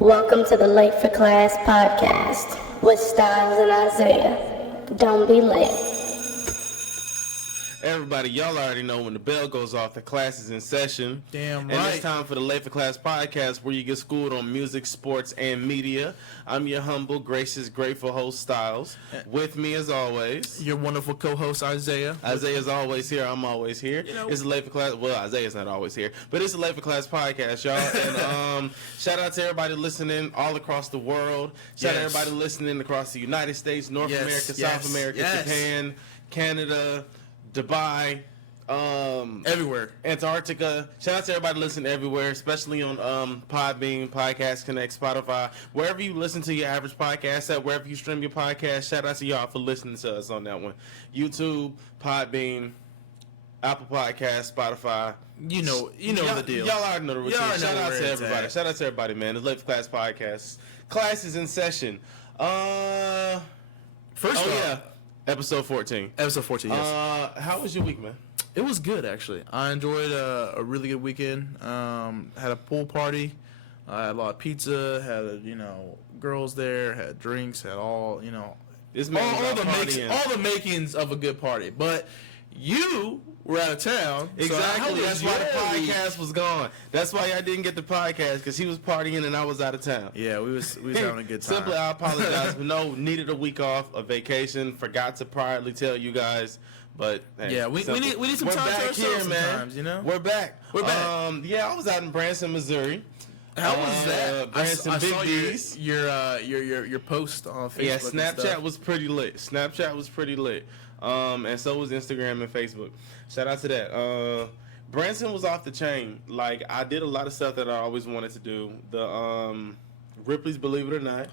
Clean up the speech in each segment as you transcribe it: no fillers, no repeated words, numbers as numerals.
Welcome to the Late for Class podcast with Stiles and Isaiah. Don't be late. Everybody, y'all already know when the bell goes off, the class is in session. Damn right. And it's time for the Late for Class podcast where you get schooled on music, sports, and media. I'm your humble, gracious, grateful host, Stiles. With me, as always, your wonderful co-host, Isaiah. Isaiah's always here. I'm always here. You know, it's a Late for Class. Well, Isaiah's not always here, but it's a Late for Class podcast, y'all. And shout out to everybody listening all across the world. Shout out to everybody listening across the United States, North America, South America, Japan, Canada, Dubai, everywhere, Antarctica. Shout out to everybody listening everywhere, especially on Podbean, Podcast Connect, Spotify, wherever you listen to your average podcast at, wherever you stream your podcast. Shout out to y'all for listening to us on that one. YouTube, Podbean, Apple Podcast, Spotify. You know the deal. Y'all already know the routine. Shout out to everybody. Shout out to everybody, man. The Late for Class podcast. Class is in session. Episode 14. Episode 14, yes. How was your week, man? It was good, actually. I enjoyed a really good weekend. Had a pool party. I had a lot of pizza. Had, girls there. Had drinks. Had all the makings of a good party. But you were out of town. Exactly. So that's why the podcast was gone. That's why I didn't get the podcast, because he was partying and I was out of town. Yeah, we was having a good time. Simply, I apologize. But no, needed a week off, a vacation. Forgot to priorly tell you guys. But hey, yeah, we need some time to ourselves sometimes, you know? We're back. We're back. I was out in Branson, Missouri. How was that? Branson, I Big saw D's. your post on Facebook. Yeah, Snapchat was pretty lit. And so was Instagram and Facebook. Shout out to that. Branson was off the chain. Like, I did a lot of stuff that I always wanted to do. The Ripley's Believe It or Not.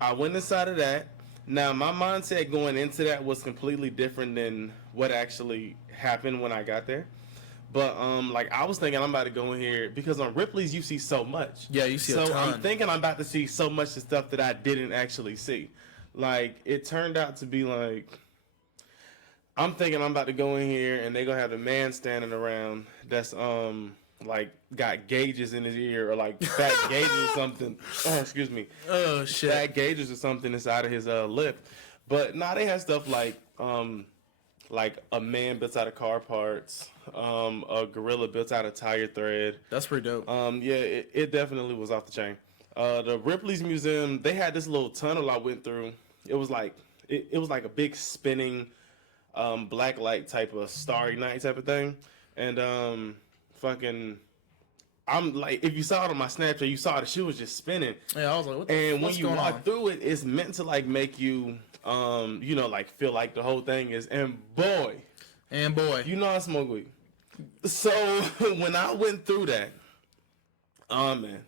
I went inside of that. Now, my mindset going into that was completely different than what actually happened when I got there. But, I was thinking I'm about to go in here, because on Ripley's you see so much. Yeah, you see a ton. So I'm thinking I'm about to see so much of stuff that I didn't actually see. Like, it turned out to be like, I'm thinking I'm about to go in here and they're going to have a man standing around that's, got gauges in his ear, or like fat gauges or something. Oh, excuse me. Oh, shit. Fat gauges or something inside of his lip. But they had stuff like a man built out of car parts, a gorilla built out of tire thread. That's pretty dope. It definitely was off the chain. The Ripley's Museum, they had this little tunnel I went through. It was like a big spinning black light type of starry night type of thing. And I'm like, if you saw it on my Snapchat, you saw the shoe was just spinning. Yeah, I was like, what and when you walk through it, it's meant to like make you feel like the whole thing is, and boy, you know I smoke weed. So when I went through that, man,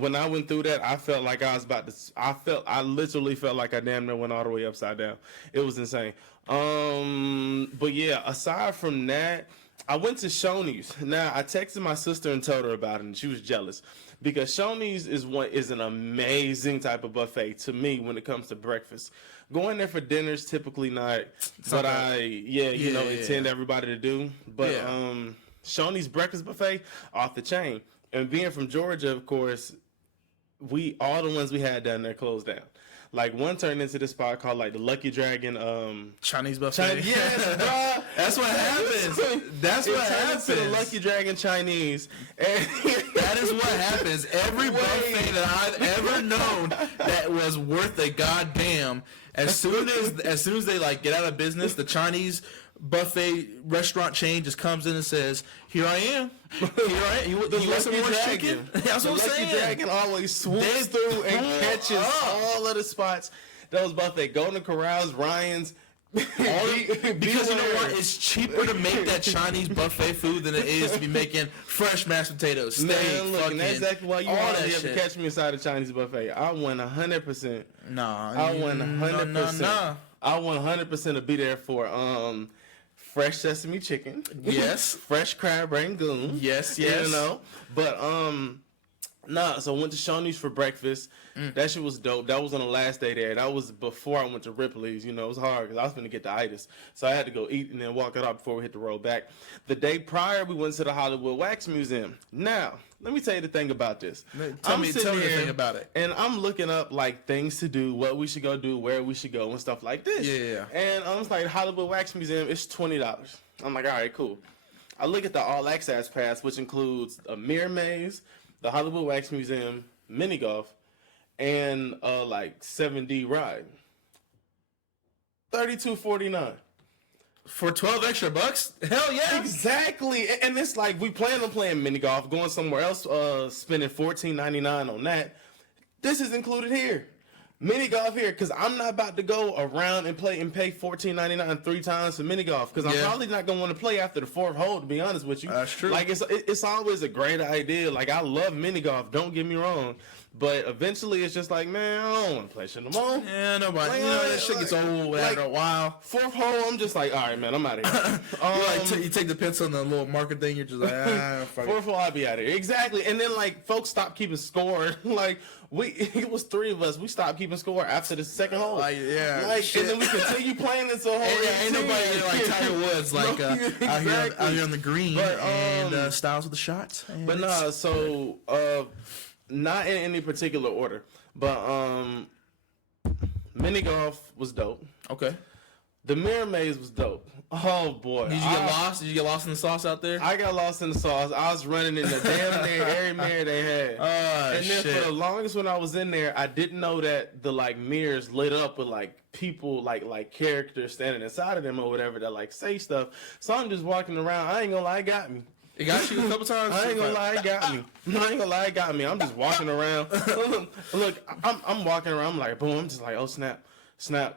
when I went through that, I felt like I was I literally felt like I damn near went all the way upside down. It was insane. But yeah, aside from that, I went to Shoney's. Now, I texted my sister and told her about it, and she was jealous, because Shoney's is an amazing type of buffet to me when it comes to breakfast. Going there for dinner's typically not what I intend everybody to do. But Shoney's breakfast buffet, off the chain. And being from Georgia, of course, all the ones we had down there closed down. Like, one turned into this spot called like the Lucky Dragon Chinese buffet. Yes, bro. That's what happens. That's what happens. To the Lucky Dragon Chinese. And that is what happens. Every buffet that I've ever known that was worth a goddamn, as soon as they like get out of business, the Chinese buffet restaurant chain just comes in and says, "Here I am. Here I am. You want some more chicken?" That's what I'm saying. The Lucky Dragon always swoops through and catches all of the spots. Those buffet, Golden Corrals, Ryan's. Because you know what? It's cheaper to make that Chinese buffet food than it is to be making fresh mashed potatoes, steak, man, look, and that's exactly why you hardly ever catch me inside a Chinese buffet. I won 100%. I won 100%. I want 100% to be there for fresh sesame chicken. Yes. Fresh crab rangoon. Yes. You know. But Nah, so I went to Shoney's for breakfast. That shit was dope. That was on the last day there. That was before I went to Ripley's. You know, it was hard because I was going to get the itis. So I had to go eat and then walk it out before we hit the road back. The day prior, we went to the Hollywood Wax Museum. Now, let me tell you the thing about this. Tell me the thing about it. And I'm looking up, like, things to do, what we should go do, where we should go, and stuff like this. Yeah. And I was like, Hollywood Wax Museum, it's $20. I'm like, all right, cool. I look at the All Access Pass, which includes a mirror maze, the Hollywood Wax Museum, mini golf, and like 7D ride. $32.49 for 12 extra bucks. Hell yeah! Exactly, and it's like we plan on playing mini golf, going somewhere else, spending $14.99 on that. This is included here. Mini golf here, because I'm not about to go around and play and pay $14.99 3 times for mini golf, because I'm probably not gonna want to play after the 4th hole. To be honest with you, that's true. Like it's always a great idea. Like I love mini golf. Don't get me wrong, but eventually it's just like, man, I don't want to play shit no more. Yeah, nobody. Like, you know that shit gets old after a while. 4th hole, I'm just like, all right, man, I'm out of here. You take the pencil and the little marker thing. You're just like, fuck 4th hole, I'll be out of here. Exactly, and then like folks stopped keeping score. Like it was 3 of us. We stopped keeping score after the 2nd hole. Like, yeah, like, and then we continue playing until hole 18. Ain't nobody like Tiger Woods, like out here on the green, but, and Styles with the shots. But nah, so not in any particular order, but mini golf was dope. Okay. The mirror maze was dope. Oh boy! Did you get lost? Did you get lost in the sauce out there? I got lost in the sauce. I was running in the damn near every mirror they had. And then for the longest when I was in there, I didn't know that the like mirrors lit up with like people like characters standing inside of them or whatever that like say stuff. So I'm just walking around. I ain't gonna lie, it got me. It got you a couple times? I ain't gonna lie, it got me. I ain't gonna lie, it got me. I'm just walking around. Look, I'm walking around. I'm like, boom. I'm just like, oh snap.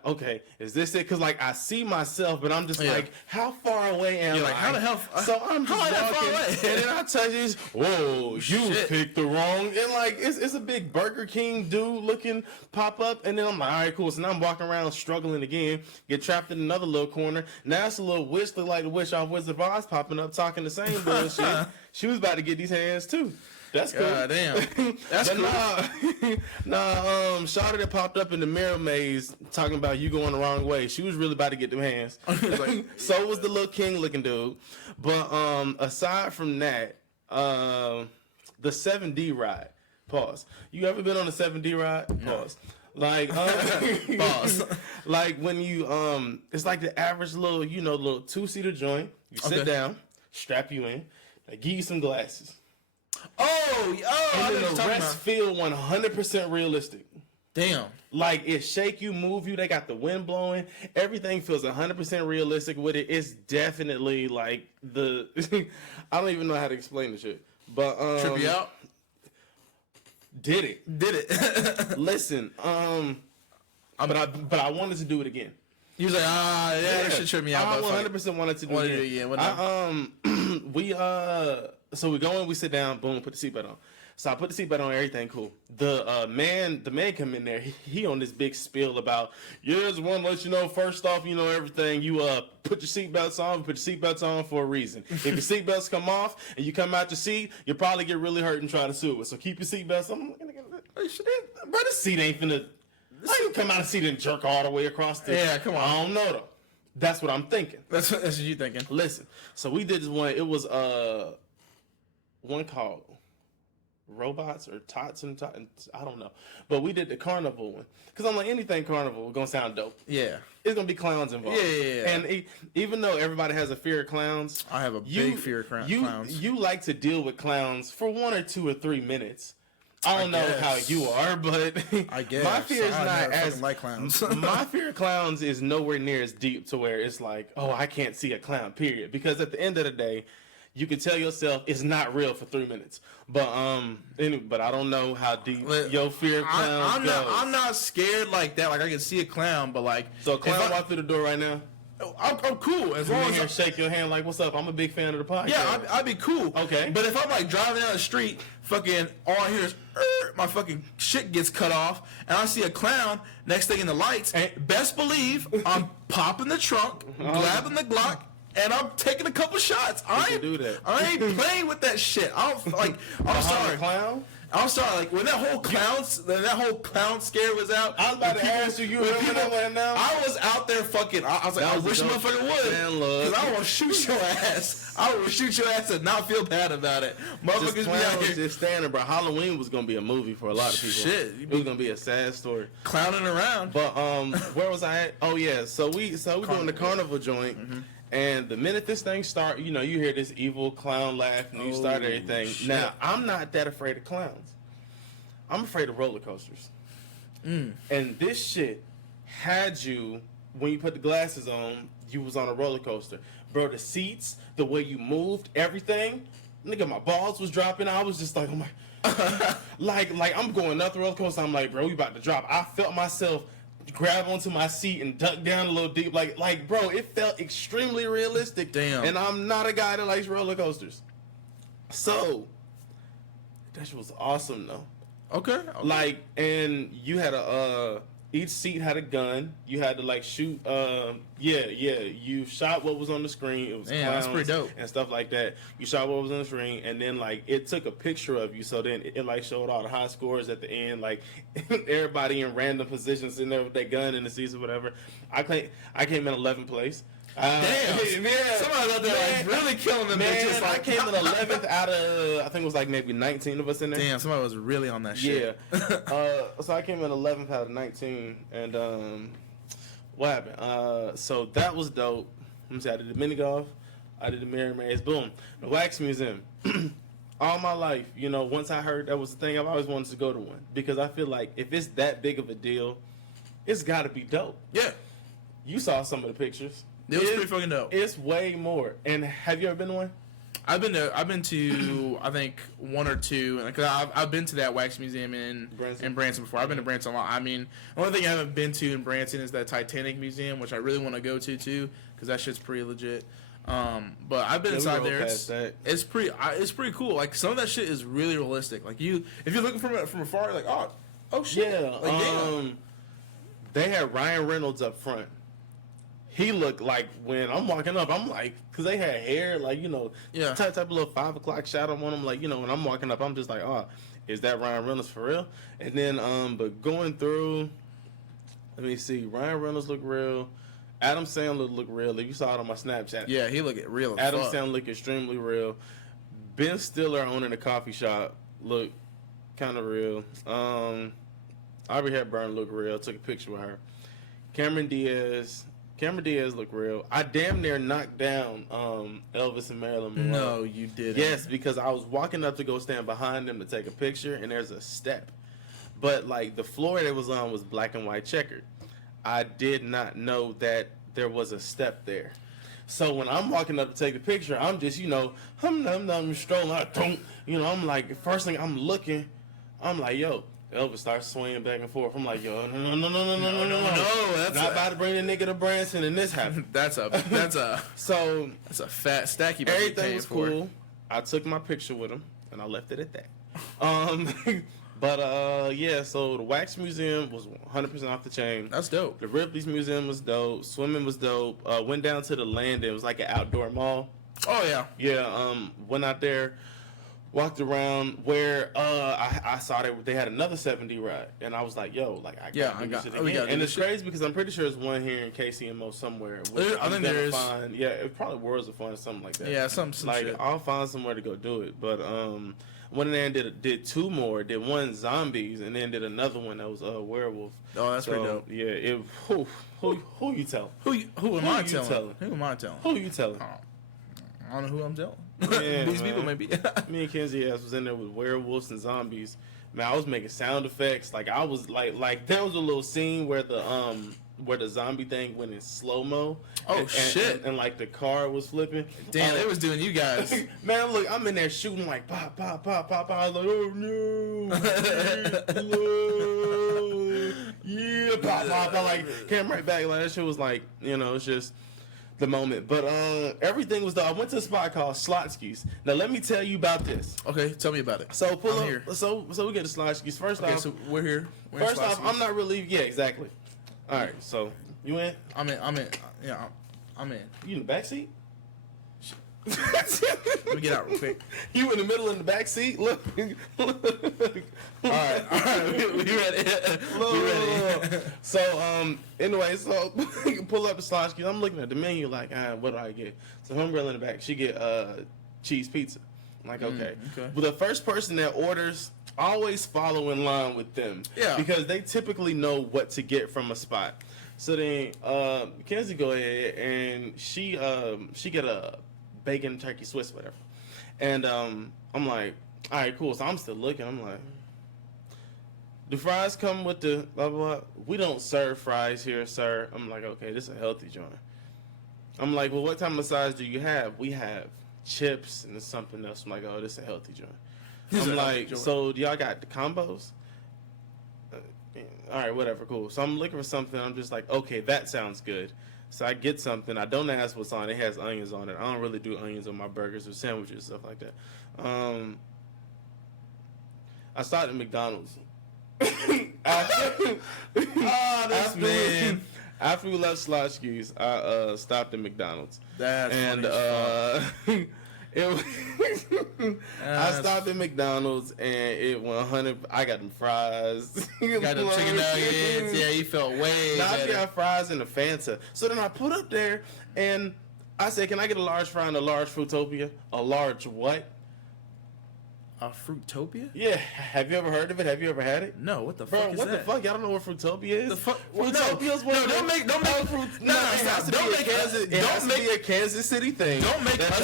Okay, is this it? Because like I see myself, but I'm just like, how far away am I? Like, how the hell? So I'm just walking, far away? and then I touch this. Whoa, you picked the wrong. And like it's a big Burger King dude looking pop up, and then I'm like, all right, cool. So now I'm walking around struggling again. Get trapped in another little corner. Now it's a little witch, look like the witch off Wizard of Oz popping up, talking the same bullshit. She was about to get these hands too. That's cool. God damn. That's cool. Shawty that popped up in the mirror maze talking about you going the wrong way. She was really about to get them hands. So was the little king looking dude. But aside from that, the 7D ride. Pause. You ever been on a 7D ride? Pause. Like pause. Like when you it's like the average little, little 2-seater joint. You sit down, strap you in, they give you some glasses. And then the rest feel 100% realistic. Damn. Like it shake you, move you. They got the wind blowing. Everything feels 100% realistic with it. It's definitely like the. I don't even know how to explain the shit. But trip you out? Did it? Listen, but I wanted to do it again. He was like, that shit tripped me out. I 100% wanted to do it again. So we go in, we sit down, boom, put the seatbelt on. So I put the seatbelt on, everything cool. The man come in there. He on this big spiel about, just want to let you know, first off, everything. You put your seatbelts on. Put your seatbelts on for a reason. If your seatbelts come off and you come out your seat, you'll probably get really hurt and try to sue it. So keep your seatbelts on. Bro, the seat ain't finna. I ain't come out of the seat and jerk all the way across the. Yeah, come on. I don't know though. That's what I'm thinking. That's what you thinking. Listen, so we did this one. It was one called Robots or Tots and I don't know, but we did the carnival one because I'm like, anything carnival gonna sound dope. Yeah, it's gonna be clowns involved. Yeah. And even though everybody has a fear of clowns, I have a big fear of clowns. You like to deal with clowns for 1 or 2 or 3 minutes. I don't know how you are, but I guess my fear is not as like clowns. My fear of clowns is nowhere near as deep to where it's like, oh, I can't see a clown. Period. Because at the end of the day, you can tell yourself it's not real for 3 minutes. But but I don't know how deep your fear of clowns goes. I'm not scared like that. Like I can see a clown, but like so a clown walk through the door right now. I'm cool as long as I shake your hand like, what's up? I'm a big fan of the podcast. Yeah, I'd be cool. Okay. But if I'm like driving down the street, fucking all I hear is my fucking shit gets cut off, and I see a clown next thing in the lights, best believe I'm popping the trunk, grabbing the Glock, and I'm taking a couple shots. I ain't playing with that shit. I'm sorry. Clown? I'm sorry, like when that whole clown scare was out. I was about to ask you remember that one now? I was out there fucking. I was like, I wish a motherfucker would. Because I want to shoot your ass. I would shoot your ass and not feel bad about it. Motherfuckers be out here just standing, bro. Halloween was gonna be a movie for a lot of people. Shit, it was gonna be a sad story. Clowning around. But where was I at? Oh yeah, so we doing the carnival joint. Mm-hmm. And the minute this thing start, you hear this evil clown laugh and you start everything. Shit. Now, I'm not that afraid of clowns. I'm afraid of roller coasters. And this shit had you, when you put the glasses on, you was on a roller coaster. Bro, the seats, the way you moved, everything, nigga, my balls was dropping. I was just like, oh my, like I'm going up the roller coaster. I'm like, bro, we about to drop. I felt myself grab onto my seat and duck down a little deep, like bro, it felt extremely realistic. Damn. And I'm not a guy that likes roller coasters, so that shit was awesome though. Okay. Like, and you had each seat had a gun. You had to like shoot. You shot what was on the screen. It was clowns that's pretty dope and stuff like that. You shot what was on the screen, and then like it took a picture of you. So then it like showed all the high scores at the end. Like everybody in random positions in there with their gun in the seats or whatever. I came in 11th place. Damn, yeah. Somebody out there like really killing them bitches. I came in 11th out of, I think it was like maybe 19 of us in there. Damn, somebody was really on that shit. Yeah. So I came in 11th out of 19, and what happened? So that was dope. Let me see, I did the mini golf, I did the Mary Mays, boom. The Wax Museum. All my life, once I heard that was the thing, I've always wanted to go to one. Because I feel like if it's that big of a deal, it's got to be dope. Yeah. You saw some of the pictures. It was pretty fucking dope. It's way more. And have you ever been to one? I've been to I think one or two, because I've been to that Wax Museum in Branson before. I've been to Branson a lot. I mean, the only thing I haven't been to in Branson is that Titanic Museum, which I really want to go to too, because that shit's pretty legit. But I've been inside there. It's pretty cool. Like some of that shit is really realistic. Like if you're looking from afar, you're like, oh shit. Yeah. Like, damn. They had Ryan Reynolds up front. He looked like, when I'm walking up, I'm like, because they had hair, like, type of little 5 o'clock shadow on them. Like, when I'm walking up, I'm just like, is that Ryan Reynolds for real? And then, but going through, let me see, Ryan Reynolds looked real. Adam Sandler looked real. If you saw it on my Snapchat. Yeah, he looked real. Adam Sandler looked extremely real. Ben Stiller owning a coffee shop looked kind of real. Aubrey Hepburn looked real. Took a picture with her. Cameron Diaz looked real. I damn near knocked down Elvis and Marilyn Monroe. No, you didn't. Yes, because I was walking up to go stand behind them to take a picture, and there's a step. But, like, the floor they was on was black and white checkered. I did not know that there was a step there. So when I'm walking up to take the picture, I'm just, I'm strolling out. I'm like, first thing I'm looking, I'm like, yo. Elvis starts swinging back and forth. I'm like, yo, no. That's not about to bring the nigga to Branson and this happened. That's a fat stack you everything was cool. I took my picture with him and I left it at that. So the Wax Museum was 100% off the chain. That's dope. The Ripley's Museum was dope. Swimming was dope. Went down to the Landon. It was like an outdoor mall. Oh yeah. Yeah. Went out there. Walked around where I saw they had another 7D ride, and I was like, "Yo, like I gotta do this shit again." And it's crazy because I'm pretty sure there's one here in KCMO somewhere. I think there is. Yeah, it probably Worlds of Fun, something like that. Yeah, some like shit. I'll find somewhere to go do it. But went in there and did two more. Did one zombies, and then did another one that was werewolf. Oh, that's pretty dope. Yeah, who you telling? Who am I telling? Who am I telling? Who you telling? I don't know who I'm telling. Yeah, these people maybe. Me and Kenzie was in there with werewolves and zombies. Man, I was making sound effects. Like I was like there was a little scene where the zombie thing went in slow mo. Oh shit! And like the car was flipping. Damn, they was doing you guys. Man, look, I'm in there shooting like pop, pop, pop, pop, pop. I was like, oh no, yeah, pop, pop. I like came right back. Like that shit was like, it's just the moment. But everything was I went to a spot called Slotsky's. Now let me tell you about this. Okay, tell me about it. So pull up here. So we get to Slotsky's. First off, so we're here. First off, I'm not really. Yeah, exactly. All right, so you in? I'm in. Yeah, I'm in. You in the back seat? Let me get out real quick. You in the middle in the back seat? Look. All right. We ready. So, anyway, so pull up the slosh keys. I'm looking at the menu like, what do I get? So homegirl in the back, she get cheese pizza. I'm like, okay. But the first person that orders, always follow in line with them. Yeah. Because they typically know what to get from a spot. So then, Kenzie go ahead and she get a bacon turkey Swiss, whatever. And I'm like, all right, cool. So I'm still looking. I'm like, the fries come with the blah, blah, blah. We don't serve fries here, sir. I'm like, okay, this is a healthy joint. I'm like, well, what type of size do you have? We have chips and something else. I'm like, oh, this is a healthy joint. I'm like, so do y'all got the combos? All right, whatever, cool. So I'm looking for something. I'm just like, okay, that sounds good. So I get something. I don't ask what's on it. It has onions on it. I don't really do onions on my burgers or sandwiches, stuff like that. I started at McDonald's. After we left Sloshki's, I stopped at McDonald's. That's funny. I stopped at McDonald's and it went 100. I got them fries. Got them chicken nuggets. Yeah, you felt way better. I got fries and a Fanta. So then I put up there and I said, "Can I get a large fry and a large Fruitopia?" A large what? A Fruitopia? Yeah. Have you ever heard of it? Have you ever had it? No. What the fuck is that? What the fuck? Y'all don't know what Fruitopia is? The fuck? Fruitopia's one. No, don't make Don't make a Kansas City thing. Don't make us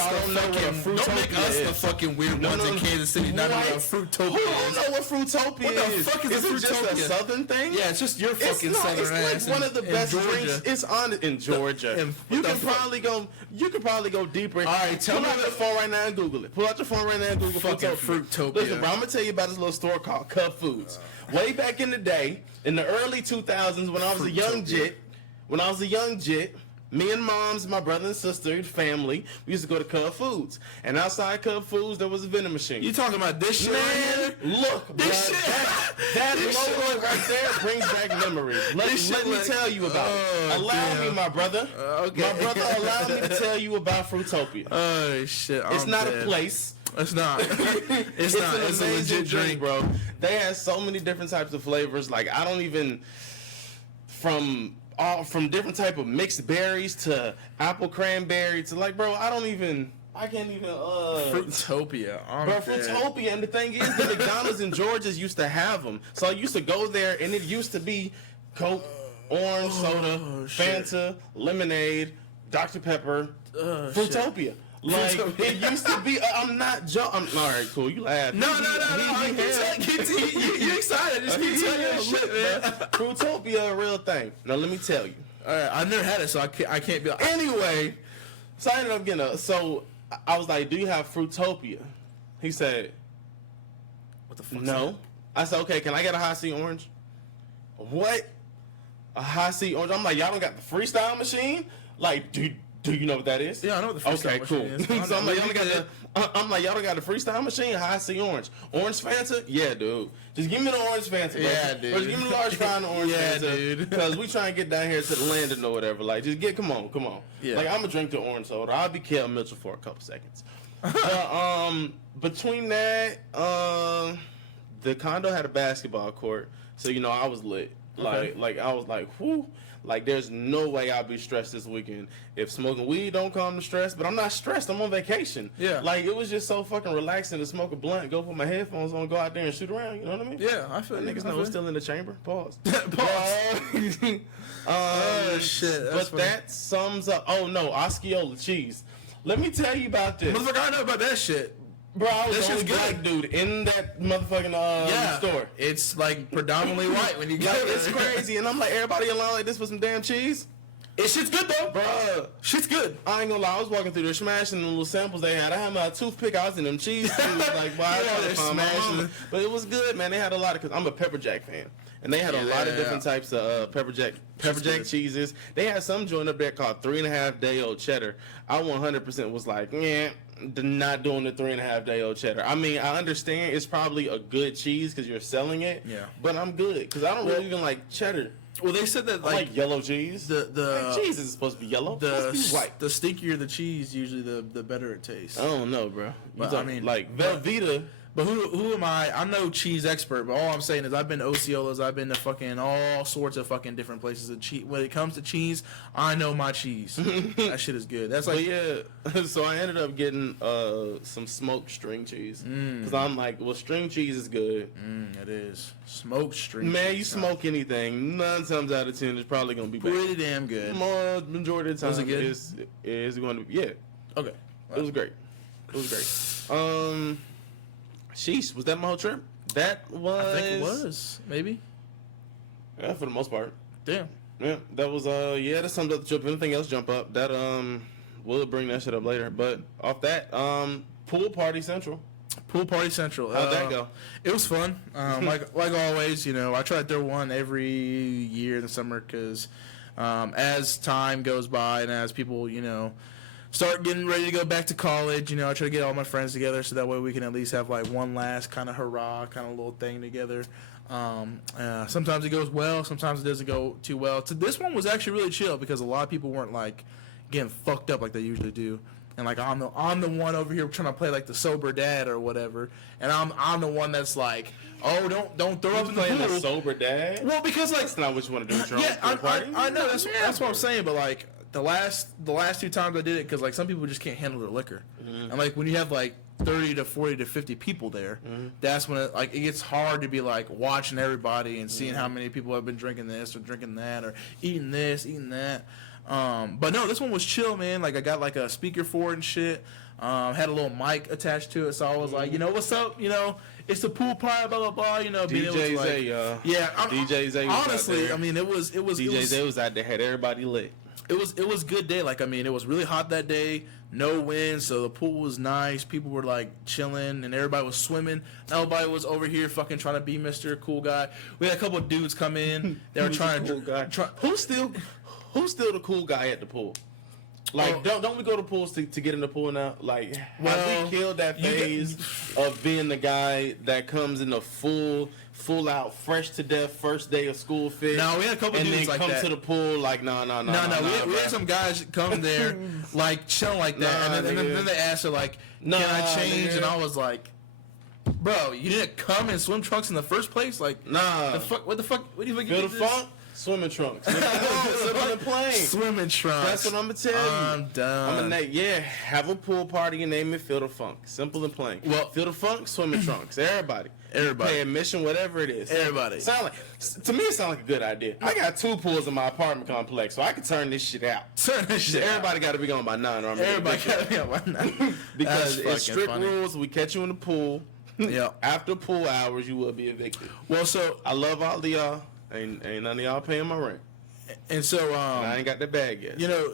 the fucking weird ones in Kansas City. Not know what Fruitopia is. Who don't know what Fruitopia is? What the fuck is a Fruitopia? Is it just a southern thing? Yeah, it's just your fucking southern ass. It's like one of the best drinks. It's on in Georgia. You could probably go deeper. All right, pull out your phone right now and Google it. Pull out your phone right now and Google Fruitopia. Listen, bro, I'm gonna tell you about this little store called Cub Foods. Way back in the day, in the early 2000s, when I was a young jit, me and moms, my brother and sister, family, we used to go to Cub Foods. And outside Cub Foods, there was a vending machine. You talking about this shit right here? Look, this bro, shit. that logo right there brings back memories. Let me tell you about it. Allow me, my brother. Okay. My brother, allow me to tell you about Fruitopia. Oh, shit. It's not a place. It's not. It's not. It's a legit drink, bro. They have so many different types of flavors. Like, I don't even... From different type of mixed berries to apple cranberry to like, bro, I can't even Fruitopia. Fruitopia. And the thing is, the McDonald's in Georgia used to have them, so I used to go there and it used to be Coke, orange soda, Fanta, lemonade, Dr. Pepper, Fruitopia. Like, it used to be, I'm not joking. All right, cool, you laugh. No. You excited. Just keep telling your shit, man. Fruitopia, a real thing. Now, let me tell you. All right, I've never had it, so I can't be... Anyway, so I ended up getting so I was like, do you have Fruitopia? He said, what the fuck? No. I said, okay, can I get a high C orange? What? A high C orange? I'm like, y'all don't got the freestyle machine? Like, do you know what that is? Yeah, I know what the freestyle machine is. So I'm like, y'all don't got the freestyle machine? High C orange. Orange Fanta? Yeah, dude. Just give me the orange Fanta, bro. Yeah, dude. Or just give me the large fry and the orange Fanta. Yeah, dude. Because we trying to get down here to the landing or whatever. Like, just come on. Yeah. Like, I'm going to drink the orange soda. I'll be Kel Mitchell for a couple seconds. Between that, the condo had a basketball court. So, I was lit. Okay. Like I was like, whoo. Like, there's no way I'll be stressed this weekend if smoking weed don't calm the stress. But I'm not stressed. I'm on vacation. Yeah. Like, it was just so fucking relaxing to smoke a blunt, go put my headphones on, go out there and shoot around. You know what I mean? Yeah, I feel Niggas know it's still in the chamber. Pause. Pause. Oh, shit. But that sums up. Oh, no. OSCEOLA cheese. Let me tell you about this. Motherfucker, I know about that shit. Bro, I was the only black dude in that motherfucking store. It's like predominantly white when you get it. It's crazy. And I'm like, everybody along like this for some damn cheese? Shit's good though. Bro, shit's good. I ain't gonna lie, I was walking through there smashing the little samples they had. I had my toothpick, I was in them cheese tubes. Like, why I smashing. But it was good, man. They had a lot of, cause I'm a pepper jack fan. And they had a lot of different types of pepper jack cheeses. They had some joint up there called 3.5 day old cheddar. I 100% was like, not doing the 3.5 day old cheddar. I mean, I understand it's probably a good cheese because you're selling it. Yeah. But I'm good because I don't really even like cheddar. Well, they said that I like yellow cheese. The cheese is supposed to be yellow. It's supposed to be white. The stinkier the cheese, usually the better it tastes. I don't know, bro. But I mean, like Velveeta. But who am I? I'm no cheese expert, but all I'm saying is I've been to Osceola's, I've been to fucking all sorts of fucking different places. When it comes to cheese, I know my cheese. That shit is good. That's like, but yeah. So I ended up getting some smoked string cheese because I'm like, well, string cheese is good. It is smoked string. Man, cheese, you smoke anything, 9 times out of 10, it's probably gonna be pretty damn good. More majority of the time, was it good? It's going to be Okay. It was great. It was great. Sheesh, was that my whole trip? That was. I think it was. Maybe. Yeah, for the most part. Damn. Yeah, that was. That sums up the trip. If anything else jump up, that we'll bring that shit up later. But off that, pool party central. Pool party central. How'd that go? It was fun. Like always, you know, I try to throw one every year in the summer because as time goes by and as people, you know, start getting ready to go back to college, you know, I try to get all my friends together so that way we can at least have like one last kind of hurrah kind of little thing together. Sometimes it goes well, sometimes it doesn't go too well. This one was actually really chill because a lot of people weren't like getting fucked up like they usually do. And like I'm the one over here trying to play like the sober dad or whatever, and I'm the one that's like, oh, don't throw up in the pool. The sober dad? Well, because like that's not what you want to do with your own party. I know that's what I'm saying, but like the last 2 times I did it, because like some people just can't handle their liquor, and like when you have like 30 to 40 to 50 people there, that's when it gets hard to be like watching everybody and seeing how many people have been drinking this or drinking that or eating this, eating that. But no, this one was chill, man. Like I got like a speaker for it and shit. Had a little mic attached to it, so I was like, you know, what's up? You know, it's the pool party, blah blah blah. You know, DJ Zay, yeah. DJ Zay. Honestly, I mean, it was. DJ Zay was out there, had everybody lit. It was good day. Like I mean, it was really hot that day. No wind, so the pool was nice. People were like chilling, and everybody was swimming. Nobody was over here fucking trying to be Mr. Cool Guy. We had a couple of dudes come in. They were trying to. Cool guy. Who's still the cool guy at the pool? Like, don't we go to pools to get in the pool now? Like, have we killed that phase of being the guy that comes in the full out, fresh to death, first day of school fit? No, we had a couple dudes like that. And then come to the pool like, no. We had some guys come there, like, chilling like that. And then they asked her, like, can I change? And I was like, bro, you didn't come in swim trunks in the first place? Like, what the fuck? What do you think? Feel the funk? Swimming trunks. Swimming trunks. That's what I'm gonna tell you. I'm done. Have a pool party and name it Feel the Funk. Simple and plain. Well, Feel the Funk, swimming trunks. Everybody. Pay admission, whatever it is. Everybody. To me, it sounds like a good idea. I got 2 pools in my apartment complex, so I can turn this shit out. Everybody got to be gone by 9, or I'm everybody got to be gone by 9. Because it's strict rules. We catch you in the pool. Yeah. After pool hours, you will be evicted. Well, so I love all of y'all. Ain't none of y'all paying my rent. And so I ain't got the bag yet. You know,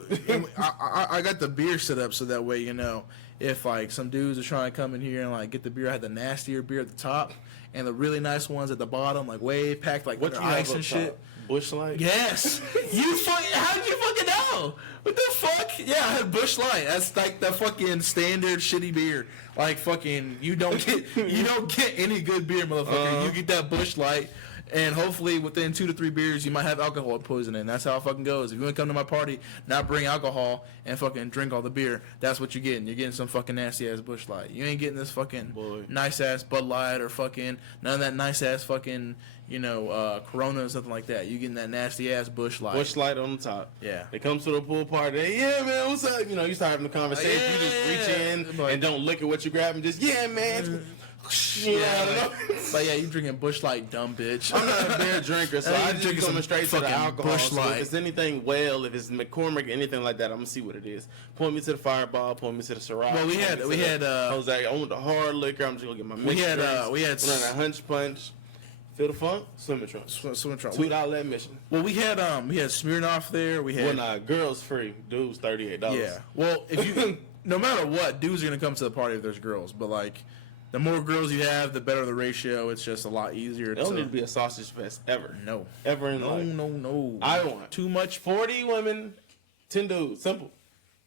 I got the beer set up so that way, you know, if like some dudes are trying to come in here and like get the beer, I had the nastier beer at the top and the really nice ones at the bottom, like way packed, like with ice and shit. Busch Light? Yes. How did you fucking know? What the fuck? Yeah, I had Busch Light. That's like the fucking standard shitty beer. Like fucking you don't get any good beer, motherfucker. You get that Busch Light. And hopefully within 2 to 3 beers, you might have alcohol poisoning. That's how it fucking goes. If you want to come to my party, not bring alcohol, and fucking drink all the beer, that's what you're getting. You're getting some fucking nasty-ass Busch Light. You ain't getting this fucking nice-ass Bud Light or fucking none of that nice-ass fucking, you know, Corona or something like that. You getting that nasty-ass Busch Light. Busch Light on the top. Yeah. It comes to the pool party. Yeah, man, what's up? You know, you start having a conversation. You just reach in and don't look at what you're grabbing. Just, yeah, man. But yeah, you drinking Busch Light, dumb bitch. I'm not a beer drinker, so I just coming straight to the alcohol. Busch Light. So if it's anything if it's McCormick, anything like that, I'm gonna see what it is. Point me to the Fireball, point me to the Ciroc. Well, we had Jose. I want the hard liquor. I'm just gonna get my mixed drinks. We had a Hunch Punch. Feel the Funk, swimming trunks. Swimming trunks. Tweet outlet mission. Well, we had Smirnoff there. We had girls free. Dudes $38. Yeah. Well, if you no matter what, dudes are gonna come to the party if there's girls, but like. The more girls you have, the better the ratio. It's just a lot easier. It don't need to be a sausage fest ever. No. Ever in life. No. I want too much. 40 women, 10 dudes. Simple.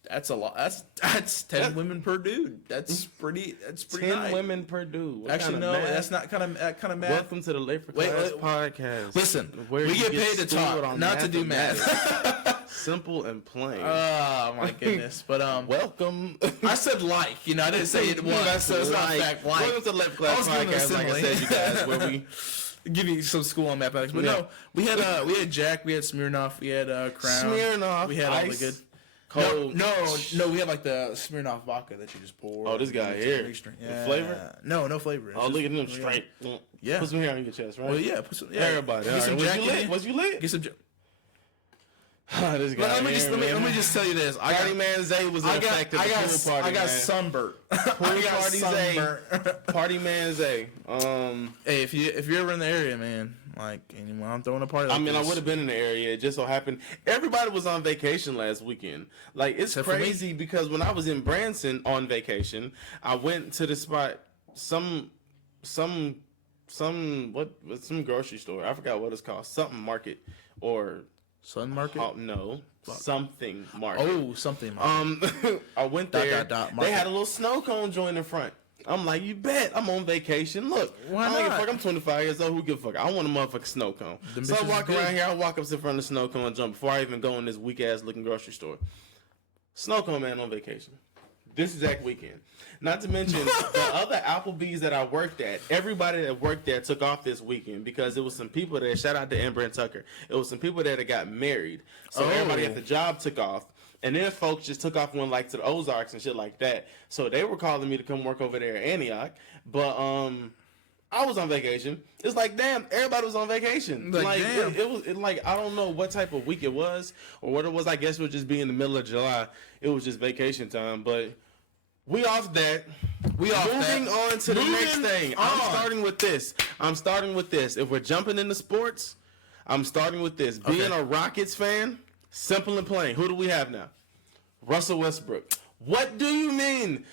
That's a lot. That's 10 women per dude. That's pretty. 10 nice. Women per dude. What Actually, no, that's not kind of math. Welcome to the Late for Class podcast. Listen, we get paid to talk, not to do math. Simple and plain. Oh my goodness! But welcome. I said I didn't say it was. So it's not fact. Welcome to the Late for Class podcast. Like I said, you guys, where we give you some school on mathematics. But no, we had Jack, we had Smirnoff, we had Crown, Smirnoff, we had all the good. Cold. No, we have like the Smirnoff vodka that you just pour. Oh, this guy here. Yeah. Flavor? No flavor. Oh, look at them straight. Yeah. Put some hair on your chest, right? Well, yeah. Put some, Everybody. Get some Jack. Was you lit? Get some. This guy. Let me just tell you this. Party Man Zay was affected. I got sunburnt. Party Man Zay. Hey, if you're ever in the area, man, like, when I'm throwing a party. I would have been in the area. It just so happened everybody was on vacation last weekend. Like, it's crazy because when I was in Branson on vacation, I went to the spot, some grocery store. I forgot what it's called. Something market or. Sun Market? No. Something Market. Oh, something Market. I went there. They had a little snow cone joint in front. I'm like, you bet. I'm on vacation. Look, why not? Fuck, I'm 25 years old. Who give a fuck? I want a motherfucking snow cone. So I walk around here. I walk up to the front of the snow cone and jump before I even go in this weak ass looking grocery store. Snow cone man on vacation. This exact weekend. Not to mention the other Applebee's that I worked at. Everybody that worked there took off this weekend because it was some people there. Shout out to Amber and Tucker. It was some people there that got married. So everybody at the job took off. And then folks just took off and went like to the Ozarks and shit like that. So they were calling me to come work over there at Antioch. But I was on vacation. It's like, damn, everybody was on vacation. Like damn. It was like, I don't know what type of week it was or what it was. I guess it would just be in the middle of July. It was just vacation time. But we off that. Moving on to the next thing. I'm starting with this. If we're jumping into sports, I'm starting with this. Okay. Being a Rockets fan, simple and plain. Who do we have now? Russell Westbrook. What do you mean?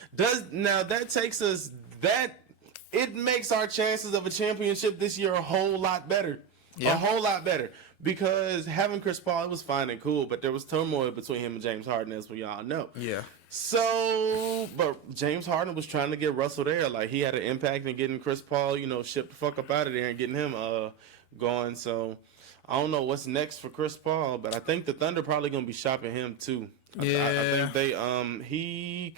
It makes our chances of a championship this year a whole lot better. Yeah. A whole lot better. Because having Chris Paul, it was fine and cool, but there was turmoil between him and James Harden, as we all know. Yeah. So, but James Harden was trying to get Russell there. Like, he had an impact in getting Chris Paul, shipped the fuck up out of there and getting him going. So, I don't know what's next for Chris Paul, but I think the Thunder probably going to be shopping him, too. Yeah. I think they, he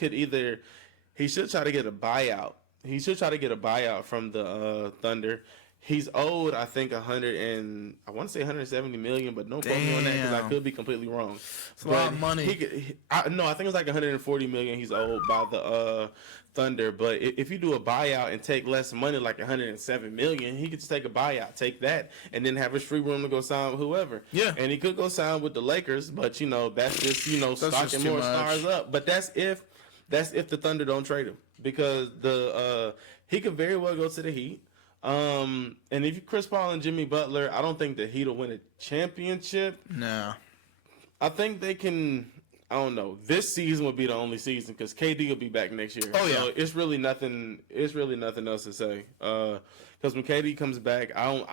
should try to get a buyout. He should try to get a buyout from the Thunder. He's owed, I think, I want to say $170 million, but don't quote me on that because I could be completely wrong. It's a lot of money. I think it was like $140 million he's owed by the Thunder. But if you do a buyout and take less money, like $107 million, he could just take a buyout, take that, and then have his free room to go sign with whoever. Yeah. And he could go sign with the Lakers, but that's just stocking more stars up. But that's if the Thunder don't trade him, because he could very well go to the Heat. And if Chris Paul and Jimmy Butler, I don't think the Heat will win a championship. No. I think they can. I don't know. This season will be the only season because KD will be back next year. Oh yeah. So it's really nothing else to say. Because when KD comes back, I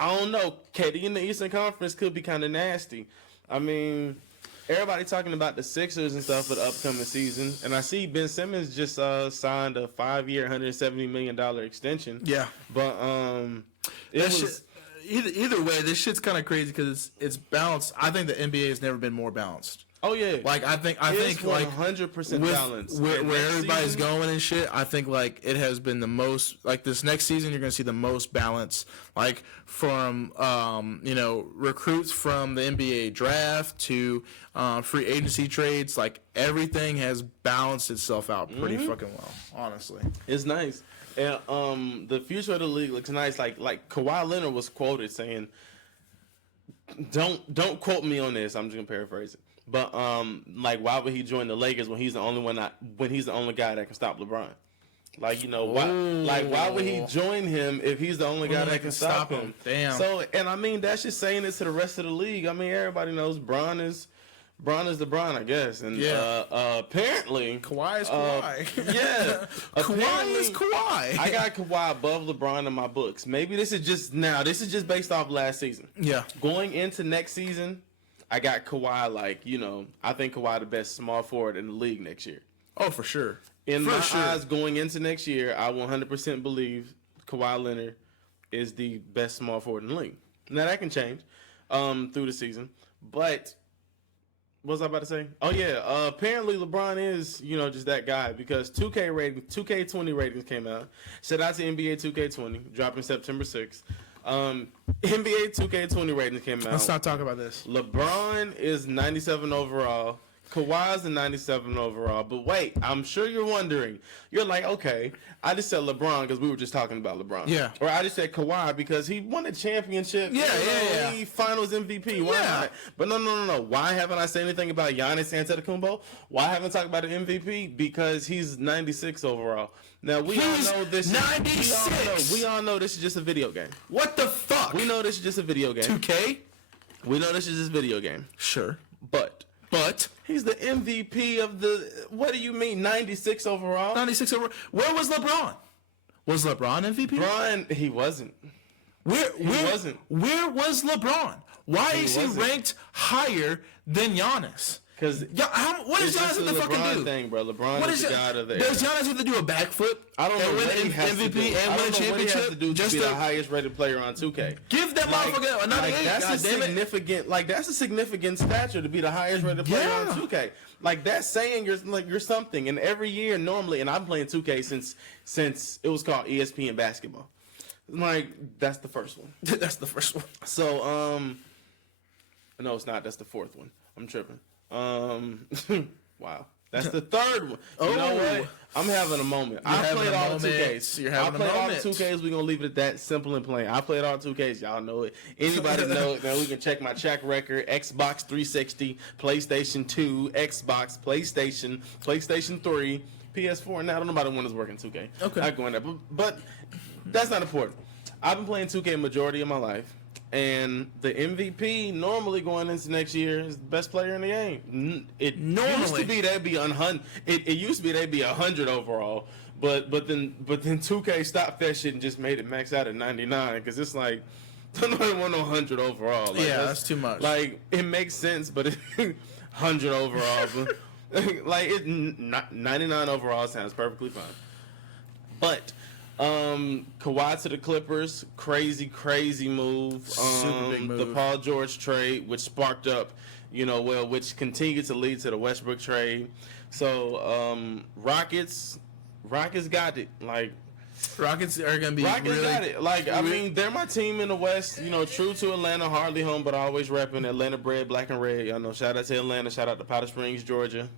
don't know. KD in the Eastern Conference could be kind of nasty. I mean, everybody talking about the Sixers and stuff for the upcoming season, and I see Ben Simmons just signed a 5-year, $170 million extension. Yeah, but either way, this shit's kind of crazy because it's balanced. I think the NBA has never been more balanced. Oh yeah, like I think 100% balanced. Where everybody's going and shit. I think like it has been the most. Like this next season, you're gonna see the most balance. Like from recruits from the NBA draft to free agency trades. Like everything has balanced itself out pretty fucking well. Honestly, it's nice. And the future of the league looks nice. Like Kawhi Leonard was quoted saying, "Don't quote me on this. I'm just gonna paraphrase it." But why would he join the Lakers when he's the only guy that can stop LeBron? Why would he join him if he's the only guy that can stop him? Damn. So, and I mean, that's just saying this to the rest of the league. I mean, everybody knows Bron is the Bron, I guess. And apparently Kawhi is Kawhi. Yeah. Kawhi is Kawhi. I got Kawhi above LeBron in my books. Maybe this is just based off last season. Yeah. Going into next season, I got Kawhi, like, you know, I think Kawhi the best small forward in the league next year. Oh, for sure. In my eyes, going into next year, I 100% believe Kawhi Leonard is the best small forward in the league. Now, that can change through the season. But what was I about to say? Oh, yeah. Apparently, LeBron is, you know, just that guy because 2K20 ratings came out. Shout out to NBA 2K20, dropping September 6th. NBA 2K20 ratings came out. Let's not talk about this. LeBron is 97 overall. Kawhi's a 97 overall. But wait, I'm sure you're wondering. You're like, okay, I just said LeBron because we were just talking about LeBron. Yeah. Or I just said Kawhi because he won a championship. Yeah. Finals MVP. Why not? But no. Why haven't I said anything about Giannis Antetokounmpo? Why haven't I talked about the MVP? Because he's 96 overall. Now, we all know this. 96. We all know this is just a video game. What the fuck? We know this is just a video game. 2K? We know this is just a video game. Sure. But he's the MVP of the. What do you mean, 96 overall? 96 overall. Where was LeBron? Was LeBron MVP? LeBron, he wasn't. Where wasn't. Where was LeBron? Why is he ranked higher than Giannis? Because what does Giannis have to fucking do? Thing, bro. LeBron is the god of the era. Does Giannis have to do a backflip? I don't know and what win he has MVP to do. and win a championship? What he has to do to be the highest rated player on 2K. Give that motherfucker a 98. That's a significant stature to be the highest rated player on 2K. Like that's saying you're something. And every year normally, and I'm playing 2K since it was called ESPN basketball. Like that's the first one. That's the first one. So no, it's not. That's the fourth one. I'm tripping. Wow. That's the third one. You know what? I'm having a moment. I played all the 2Ks. You're having a moment. I played all the 2Ks. We're going to leave it at that. Simple and plain. I played all 2Ks. Y'all know it. Anybody know it? Now we can check my track record. Xbox 360, PlayStation 2, Xbox, PlayStation 3, PS4. Now I don't know about the one that's working 2K. Okay. Not going there. But that's not important. I've been playing 2K majority of my life. And the MVP normally going into next year is the best player in the game. It used to be they'd be 100. It used to be they'd be 100 overall, but then 2K stopped that shit and just made it max out at 99 because it's like nobody want 100 overall. Like, that's too much. Like it makes sense, but 100 overall, like 99 overall sounds perfectly fine. But Kawhi to the Clippers, crazy move. Super big move. The Paul George trade, which sparked up, which continued to lead to the Westbrook trade. So, Rockets got it. Like, Rockets are gonna be. Rockets really, got it. Like, I mean, they're my team in the West. True to Atlanta, hardly home, but always repping Atlanta bred, black and red. Y'all know. Shout out to Atlanta. Shout out to Powder Springs, Georgia.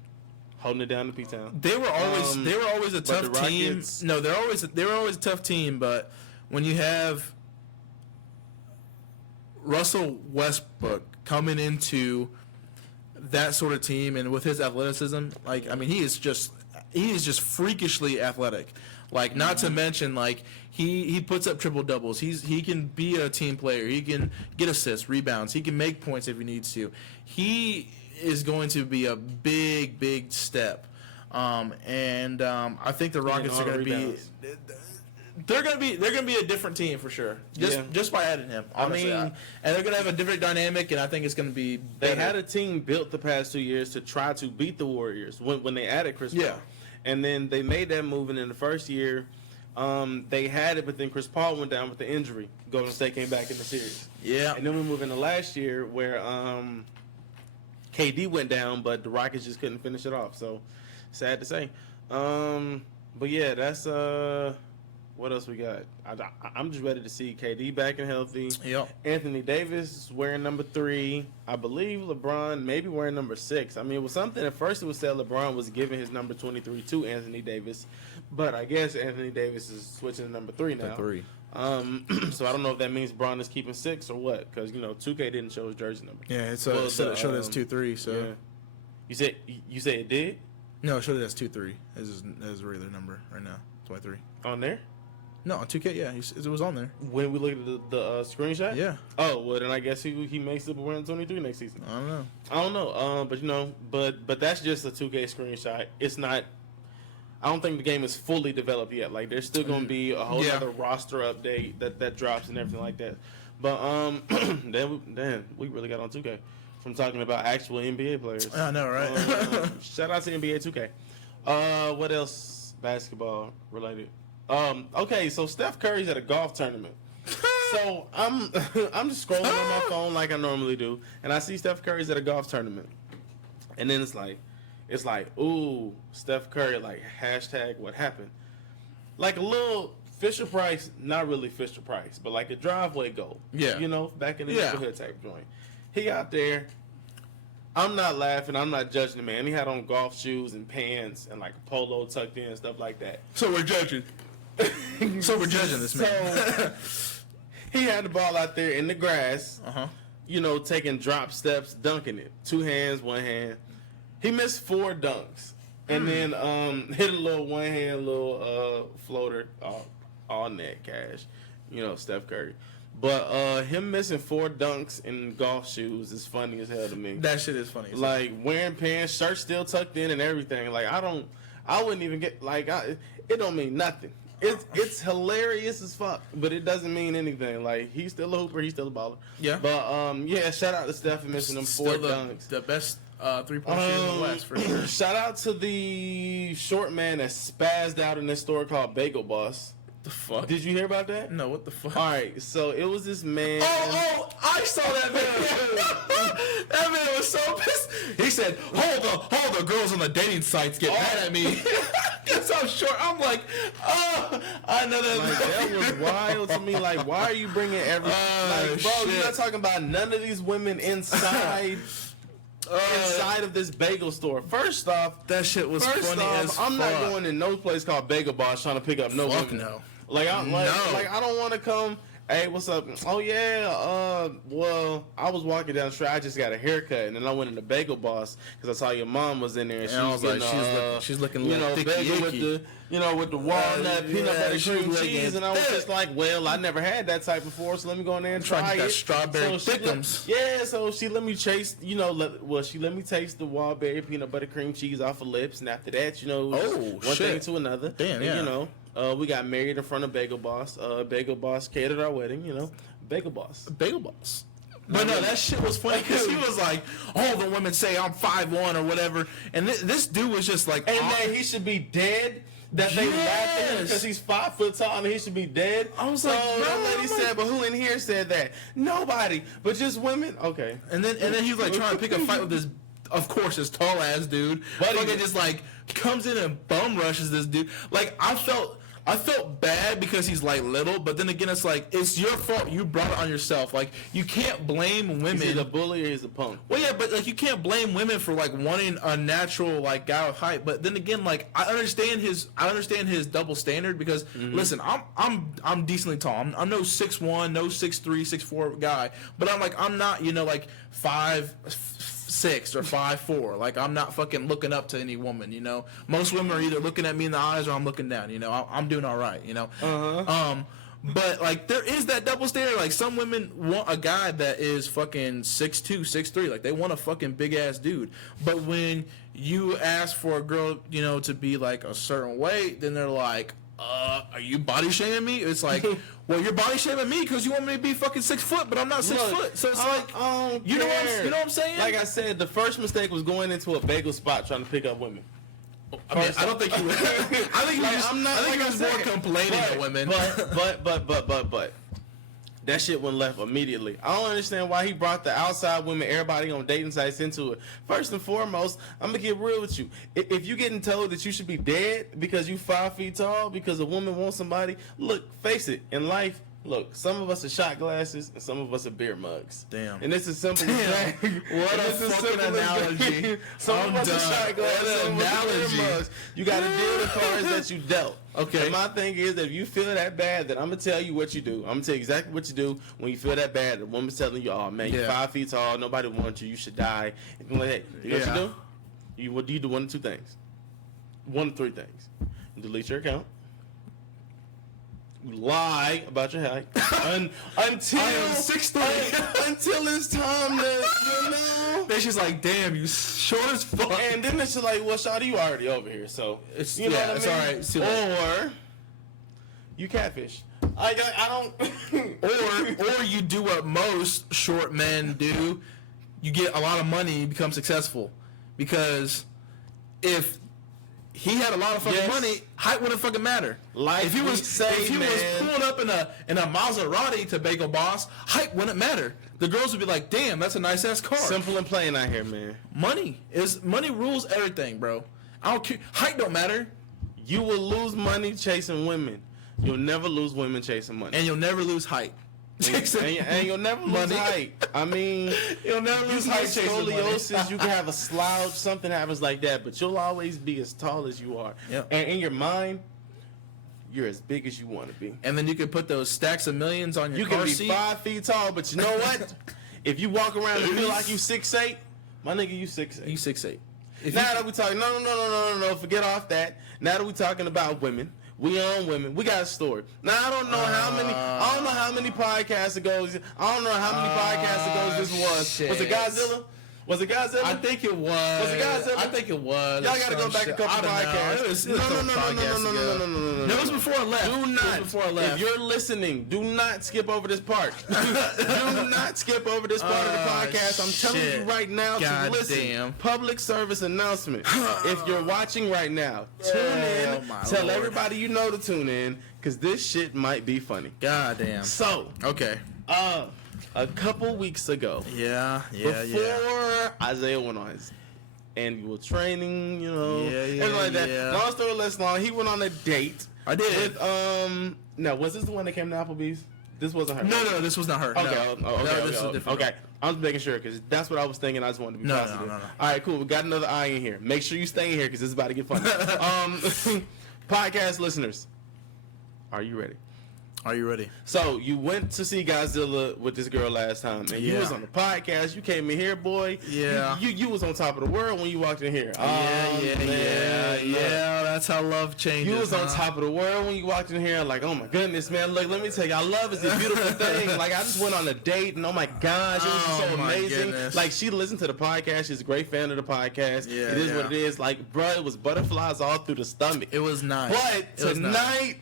Holding it down to P-Town. They were always a tough team. No, they were always a tough team. But when you have Russell Westbrook coming into that sort of team and with his athleticism, like I mean, he is just freakishly athletic. Like not to mention, like he puts up triple doubles. He can be a team player. He can get assists, rebounds. He can make points if he needs to. He is going to be a big step, and I think the Rockets are going to be. They're going to be a different team for sure. Just by adding him. Honestly. And they're going to have a different dynamic, and I think it's going to be better. They had a team built the past 2 years to try to beat the Warriors when they added Chris Paul. And then they made that move, and in the first year, they had it, but then Chris Paul went down with the injury. Golden State came back in the series. Yeah. And then we move into last year where KD went down, but the Rockets just couldn't finish it off. So, sad to say. But yeah, that's what else we got? I'm just ready to see KD back and healthy. Yep. Anthony Davis is wearing number 3. I believe LeBron maybe wearing number 6. I mean, it was something at first it was said LeBron was giving his number 23 to Anthony Davis, but I guess Anthony Davis is switching to number 3 now. 3. So I don't know if that means Bron is keeping 6 or what, because 2K didn't show his jersey number. Yeah, it showed us 2-3. So yeah. You say it did? No, it showed it as 2-3 as his regular number right now, 23 on there. No, on 2K, yeah, it was on there. When we look at the screenshot, yeah. Oh well, then I guess he makes it wearing 23 next season. I don't know. But that's just a 2K screenshot. It's not. I don't think the game is fully developed yet. Like there's still gonna be a whole other roster update that drops and everything like that. But then we really got on 2K. from talking about actual NBA players. I know, right? Shout out to NBA 2K. What else basketball related? Okay, so Steph Curry's at a golf tournament. So I'm just scrolling on my phone like I normally do, and I see Steph Curry's at a golf tournament, and then it's like, ooh, Steph Curry, like hashtag what happened, like a little Fisher Price, not really Fisher Price, but like a driveway goal. Yeah, you know, back in the neighborhood type joint. He out there. I'm not laughing. I'm not judging the man. He had on golf shoes and pants and like a polo tucked in and stuff like that. So we're judging. So we're judging this man. He had the ball out there in the grass, you know, taking drop steps, dunking it. 2 hands, 1 hand. He missed 4 dunks. And then hit a little 1-hand little floater, all net cash. You know, Steph Curry. But him missing 4 dunks in golf shoes is funny as hell to me. That shit is funny. Like, wearing pants, shirt still tucked in and everything. Like, I wouldn't even get, like, it don't mean nothing. It's hilarious as fuck, but it doesn't mean anything. Like, he's still a hooper, he's still a baller. Yeah. But yeah, shout out to Steph for missing them 4 dunks. The best 3-point shooter in the West for sure. Shout out to the short man that spazzed out in this store called Bagel Boss. The fuck? Did you hear about that? No, what the fuck? All right, so it was this man. Oh, I saw that man. That man was so pissed. He said, "Hold the girls on the dating sites get mad at me." Because I'm short. I'm like, oh, I know that. Like, that was wild to me. Like, why are you bringing like, bro, you're not talking about none of these women inside of this bagel store. First off, that shit was funny as fuck. I'm not going in no place called Bagel Boss trying to pick up no women. No. Like, I don't want to come. Hey, what's up? Oh yeah. Well, I was walking down the street. I just got a haircut, and then I went into Bagel Boss because I saw your mom was in there. And I was like, she's looking a little bagel with the, with the walnut, peanut butter, cream cheese, and I was just like, well, I never had that type before, so let me go in there and try it. That strawberry thickums. So she let me chase, she let me taste the Wildberry peanut butter cream cheese off her lips, and after that, one thing to another. Damn, yeah. We got married in front of Bagel Boss. Bagel Boss catered our wedding, Bagel Boss. Bagel Boss. But no, that shit was funny because he was like, all the women say I'm 5'1" or whatever. And this dude was just like... And that he should be dead? That they laughed at him because he's 5 foot tall and he should be dead? I was like, that lady said, but who in here said that? Nobody, but just women? Okay. And then he was like trying to pick a fight with this... Of course, this tall ass dude. But he just like comes in and bum rushes this dude. Like, I felt bad because he's like little, but then again, it's like it's your fault. You brought it on yourself. Like, you can't blame women. He's a bully or he's a punk. Well, yeah, but like you can't blame women for like wanting a natural like guy with height. But then again, like I understand his double standard because listen, I'm decently tall. I'm no 6'1", no 6'3", 6'4" guy, but I'm not like 5'6" or 5'4". Like, I'm not fucking looking up to any woman, Most women are either looking at me in the eyes or I'm looking down, I'm doing all right, But, like, there is that double standard. Like, some women want a guy that is fucking 6'2", 6'3". Like, they want a fucking big-ass dude. But when you ask for a girl, to be, like, a certain weight, then they're like, are you body shaming me? It's like, well, you're body shaming me because you want me to be fucking 6 foot, but I'm not 6 foot. So it's like, you know what I'm saying? Like I said, the first mistake was going into a bagel spot trying to pick up women. I don't think he was. I think he was more complaining at women. But that shit went left immediately. I don't understand why he brought the outside women, everybody on dating sites into it. First and foremost, I'm going to get real with you. If you're getting told that you should be dead because you 5 feet tall, because a woman wants somebody, look, face it, in life, look, some of us are shot glasses and some of us are beer mugs. Damn. And it's as simple as that. What a fucking analogy. Some of us are shot glasses, some of us are beer mugs. You got to deal with cards that you dealt. Okay. And my thing is that if you feel that bad, then I'm going to tell you what you do. I'm going to tell you exactly what you do when you feel that bad. The woman's telling you, oh, man, you're 5 feet tall. Nobody wants you. You should die. And you're like, hey, you know what you do? You do 1 of 2 things. 1 of 3 things. You delete your account. You lie about your height until I am 6'3". until it's time to, Then she's like, damn, you short as fuck. And then she's like, well, shawty, you already over here, so it's know what I mean? It's all right. Or you catfish. I don't. or you do what most short men do. you get a lot of money, you become successful. Because if he had a lot of fucking money, height wouldn't fucking matter. Like if he was pulling up in a Maserati to Bagel Boss, height wouldn't matter. The girls would be like, damn, that's a nice ass car. Simple and plain out here, man. Money rules everything, bro. I don't care. Height don't matter. You will lose money chasing women. You'll never lose women chasing money. And you'll never lose height. And you'll never lose height. I mean, you'll never lose height chasing scoliosis. You can have a slouch, something happens like that, but you'll always be as tall as you are. Yep. And in your mind, you're as big as you want to be. And then you can put those stacks of millions on your car seat. You can be 5 feet tall, but you know what? If you walk around and feel like you 6'8", my nigga, you 6'8". You 6'8". Now that we talking, no, forget off that. Now that we talking about women. We on women. We got a story. Now I don't know how many podcasts ago. I don't know how many podcasts ago this was. Shit. Was it Godzilla? Was it Godzilla? I think it was. Was it Godzilla? I think it was. Y'all gotta go back a couple podcasts. No, it was before I left. Do not. Before I left. If you're listening, do not skip over this part. Do not skip over this part of the podcast. I'm telling you right now to listen. Damn. Public service announcement. If you're watching right now, tune in. Tell everybody you know to tune in, because this shit might be funny. God damn. So, okay. A couple weeks ago, before Isaiah went on his annual training, and like that. Long story less long, he went on a date. I did. With, no, was this the one that came to Applebee's? This wasn't her. No, this was not her. Okay, this is different. Okay, I'm just making sure because that's what I was thinking. I just wanted to be positive. No. All right, cool. We got another eye in here. Make sure you stay in here because it's about to get funny. Podcast listeners, are you ready? Are you ready? So you went to see Godzilla with this girl last time, and you was on the podcast. You came in here, boy. Yeah. You was on top of the world when you walked in here. Yeah. That's how love changes. You was on top of the world when you walked in here. Like, oh my goodness, man. Look, let me tell you, love is a beautiful thing. Like, I just went on a date, and oh my gosh, it was so amazing. Goodness. Like, she listened to the podcast. She's a great fan of the podcast. Yeah, it is what it is. Like, bro, it was butterflies all through the stomach. It was nice. But tonight,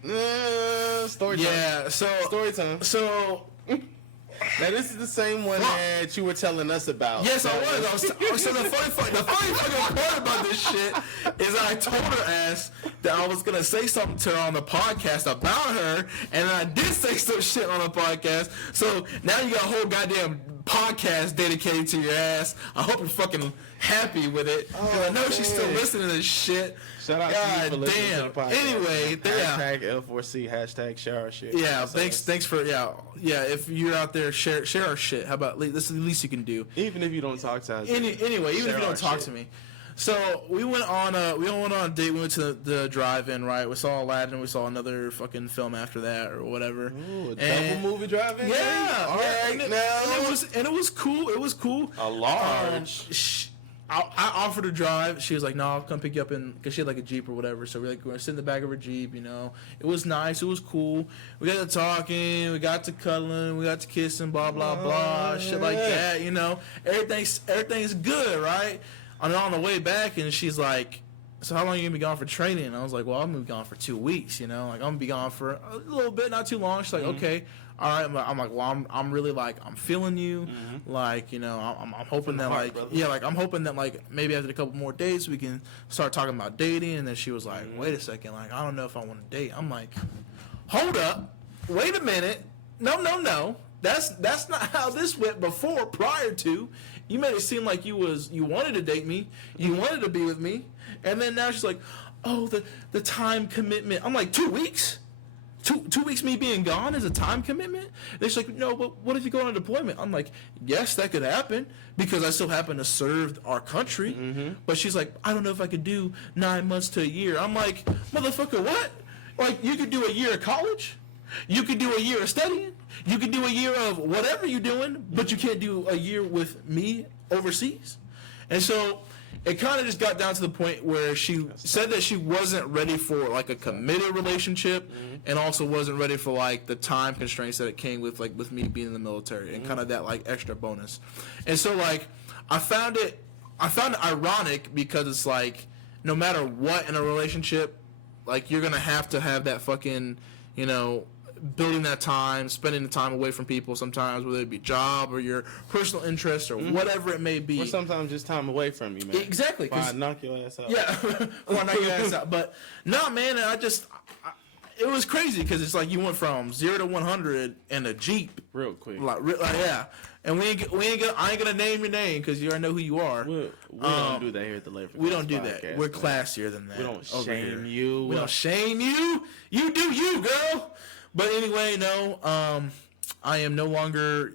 story time. Yeah, story time. So now this is the same one that you were telling us about. Yes, I was. So the funny fucking part about this shit is I told her ass that I was gonna say something to her on the podcast about her, and I did say some shit on the podcast. So now you got a whole goddamn podcast dedicated to your ass. I hope you're fucking happy with it. I know she's still listening to this shit. Shout out to you for listening to the podcast. Anyway, hashtag L4C, hashtag share our shit. Yeah, thanks for if you're out there, share our shit. How about this is the least you can do. Even if you don't talk to us. Anyway, even if you don't talk to me. So we went on a date. We went to the drive-in, right? We saw Aladdin. We saw another fucking film after that or whatever. Ooh, a double movie drive-in. Yeah, all right. And it was cool. It was cool. A large. I offered to drive. She was like, "No, I'll come pick you up," because she had like a Jeep or whatever. So we're gonna sit in the back of her Jeep. It was nice. It was cool. We got to talking. We got to cuddling. We got to kissing. Blah blah blah. Shit like that. Everything's good, right? And on the way back, and she's like, "So how long are you gonna be gone for training?" And I was like, "Well, I'm gonna be gone for 2 weeks. Like I'm gonna be gone for a little bit, not too long." She's like, "Okay." All right, I'm like, well, I'm really like, I'm feeling you, like, I'm hoping that like, I'm hoping that like maybe after a couple more days we can start talking about dating. And then she was like, wait a second, like, I don't know if I want to date. I'm like, hold up, wait a minute, no, that's not how this went before. Prior to, you made it seem like you wanted to date me, you wanted to be with me, and then now she's like, oh, the time commitment. I'm like, 2 weeks. 2 weeks me being gone is a time commitment? They're just like, no, but what if you go on a deployment? I'm like, yes, that could happen because I still happen to serve our country. But she's like, I don't know if I could do 9 months to a year. I'm like, motherfucker, what? Like, you could do a year of college. You could do a year of studying. You could do a year of whatever you're doing, but you can't do a year with me overseas. And so it kind of just got down to the point where she said that she wasn't ready for like a committed relationship, and also wasn't ready for like the time constraints that it came with, like with me being in the military and kind of that like extra bonus. And so like I found it ironic because it's like no matter what in a relationship, like you're gonna have to have that fucking building that time, spending the time away from people sometimes, whether it be job or your personal interest or whatever it may be. Or sometimes just time away from you, man. Exactly. Why knock your ass out. Yeah. Why knock your ass out. But, no, man, it was crazy because it's like you went from 0 to 100 in a Jeep. Real quick. Like yeah. And I ain't gonna name your name because you already know who you are. We don't do that here at the Labor. We don't do that. We're classier than that. We don't shame you. We don't shame you. You do you, girl. But anyway, no. I am no longer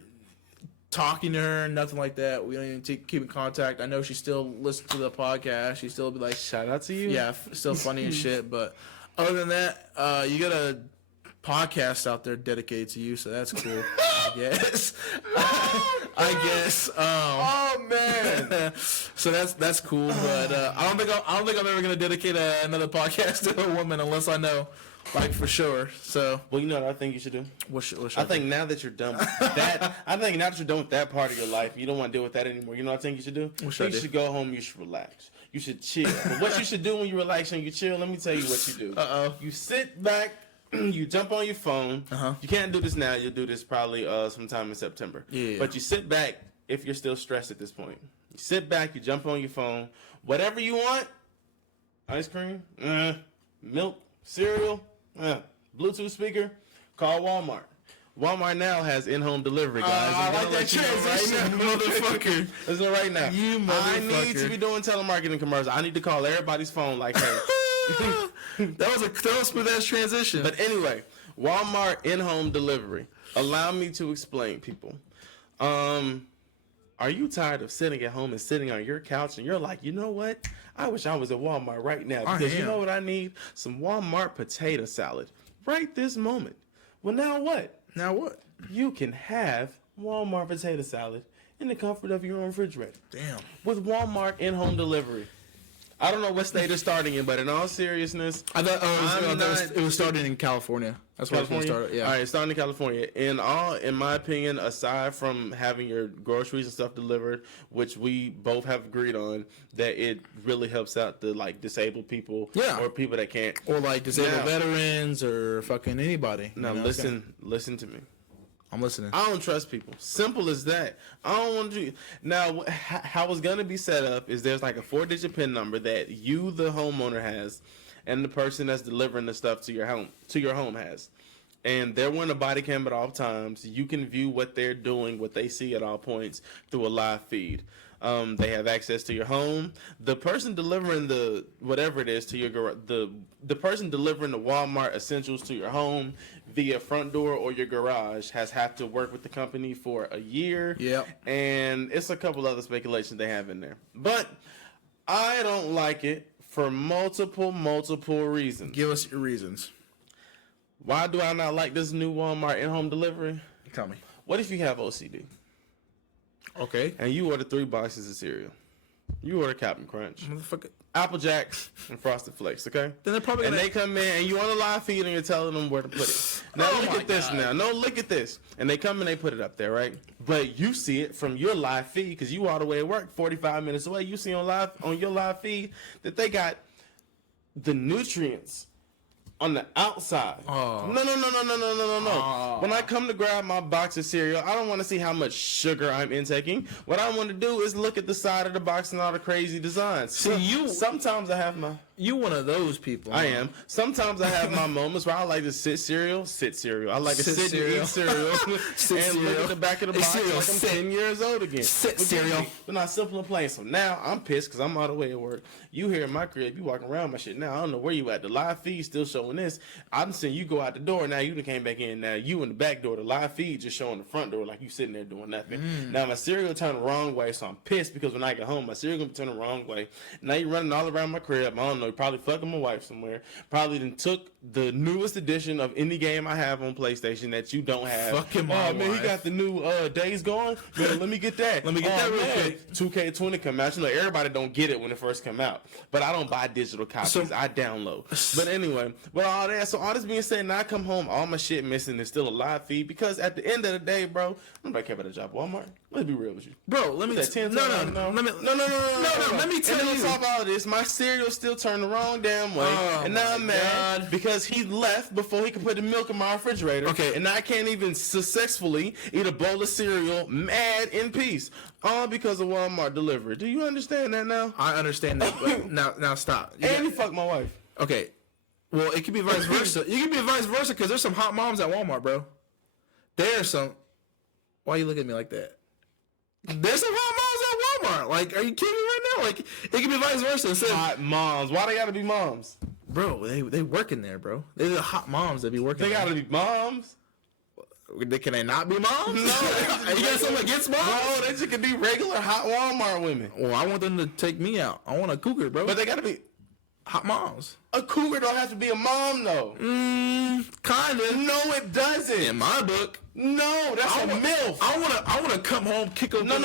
talking to her, nothing like that. We don't even keep in contact. I know she still listens to the podcast. She still be like, shout out to you. Yeah, still funny as shit. But other than that, you got a podcast out there dedicated to you, so that's cool. I guess. I guess. Oh man. So that's cool, but I don't think I'm ever gonna dedicate another podcast to a woman unless I know, like, for sure. So. Well, you know what I think you should do. What should I think now that you're done with that, I think now that you're done with that part of your life, you don't want to deal with that anymore. You know what I think you should do? What should I do? You should go home. You should relax. You should chill. But what you should do when you relax and you chill, let me tell you what you do. You sit back. You jump on your phone. You can't do this now. You'll do this probably sometime in September. Yeah. But you sit back if you're still stressed at this point. You sit back. You jump on your phone. Whatever you want. Ice cream. Milk. Cereal. Bluetooth speaker. Call Walmart. Walmart now has in-home delivery, guys. I like that transition, motherfucker. Listen right now. You motherfucker. I need to be doing telemarketing commercials. I need to call everybody's phone like, hey. That was a smooth ass transition. But anyway, Walmart in-home delivery. Allow me to explain, people. Are you tired of sitting at home and sitting on your couch and you're like, you know what? I wish I was at Walmart right now because you know what I need? Some Walmart potato salad right this moment. Well, now what? Now what? You can have Walmart potato salad in the comfort of your own refrigerator. Damn. With Walmart in-home delivery. I don't know what state it's starting in, but in all seriousness, I thought it was starting in California. That's why it's going to start. Yeah. All right, it's starting in California. In my opinion, aside from having your groceries and stuff delivered, which we both have agreed on, that it really helps out the disabled people, or people that can't, or disabled veterans, or fucking anybody. Now listen to me. I'm listening. I don't trust people. Simple as that. I don't want to do. Now, how it's going to be set up is there's like a 4-digit PIN number that you, the homeowner, has, and the person that's delivering the stuff to your home has. And they're wearing a body cam at all times. You can view what they're doing, what they see at all points through a live feed. They have access to your home. The person delivering the whatever it is to your the person delivering the Walmart essentials to your home via front door or your garage has had to work with the company for a year. Yep. And it's a couple other speculations they have in there. But I don't like it for multiple reasons. Give us your reasons. Why do I not like this new Walmart in-home delivery? Tell me. What if you have OCD? Okay. And you order 3 boxes of cereal. You order Captain Crunch, Motherfucker. Apple Jacks, and Frosted Flakes, okay? Then they're probably they come in, and you on a live feed, and you're telling them where to put it. Now, look at this now. No, look at this. And they come and they put it up there, right? But you see it from your live feed, because you all the way at work, 45 minutes away. You see on your live feed that they got the nutrients on the outside. Oh. No. Oh. When I come to grab my box of cereal, I don't want to see how much sugar I'm intaking. What I want to do is look at the side of the box and all the crazy designs. Sometimes I have my... You one of those people. I am. Sometimes I have my moments where I like to sit cereal. I like to sit and eat cereal. And look at the back of the box like I'm 10 years old again. Cereal. But not simple and plain. So now I'm pissed because I'm all the way at work. You here in my crib, you walking around my shit. Now I don't know where you at. The live feed still showing this. I'm seeing you go out the door. Now you done came back in. Now you in the back door. The live feed just showing the front door like you sitting there doing nothing. Now my cereal turned the wrong way, so I'm pissed because when I get home, my cereal gonna turn the wrong way. Now you running all around my crib. I don't know. You probably fucking my wife somewhere. Probably then took the newest edition of any game I have on PlayStation that you don't have. Fucking my man, wife. he got the new Days Gone. Man, let me get that. Let me get that real quick. 2K20 come out. You know, everybody don't get it when it first come out. But I don't buy digital copies. I download. But anyway, with all that, so all this being said, now I come home, all my shit missing is still a live feed because at the end of the day, bro, nobody care about a job at Walmart. Let's be real with you. Bro, let me Let me tell you. on top of all this, my cereal still turn the wrong damn way, and now I'm mad because he left before he could put the milk in my refrigerator. Okay, and I can't even successfully eat a bowl of cereal, mad in peace, all because of Walmart delivery. Do you understand that now? I understand that. But now stop. He fucked my wife. Okay, well it could be vice versa. You can be vice versa because there's some hot moms at Walmart, bro. There's some. Why you look at me like that? There's some hot moms at Walmart. Like, are you kidding me right now? Like, it can be vice versa. Instead hot moms. Why they gotta be moms? Bro, they work in there, bro. They're the hot moms that be working. They gotta be moms. Can they not be moms? No. You got something against moms? No, they just can be regular hot Walmart women. Well, I want them to take me out. I want a cougar, bro. But they gotta be hot moms. A cougar don't have to be a mom, though. Kinda. No, it doesn't. In my book. No, that's a MILF. I wanna come home, kick open. No.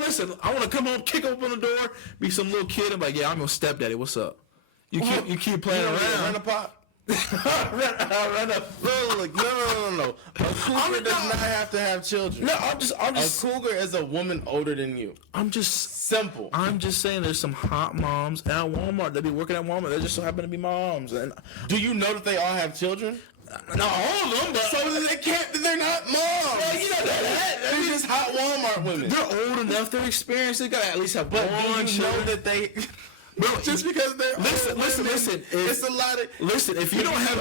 Listen. I wanna come home, kick open the door, be some little kid, and be like, yeah, I'm your stepdaddy. What's up? You keep playing around. Run a pop. Run a look. No. A cougar does not have to have children. No, I'm just. A cougar is a woman older than you. I'm just simple. I'm just saying, there's some hot moms at Walmart. They be working at Walmart. They just so happen to be moms. And do you know that they all have children? Not all of them, but so they can't. They're not moms. Well, you know that. They're just hot Walmart women. They're old enough. They're experienced. They gotta at least have one. Do you know that they? Bro, just because they're listen. It's a lot of. Listen, if you don't have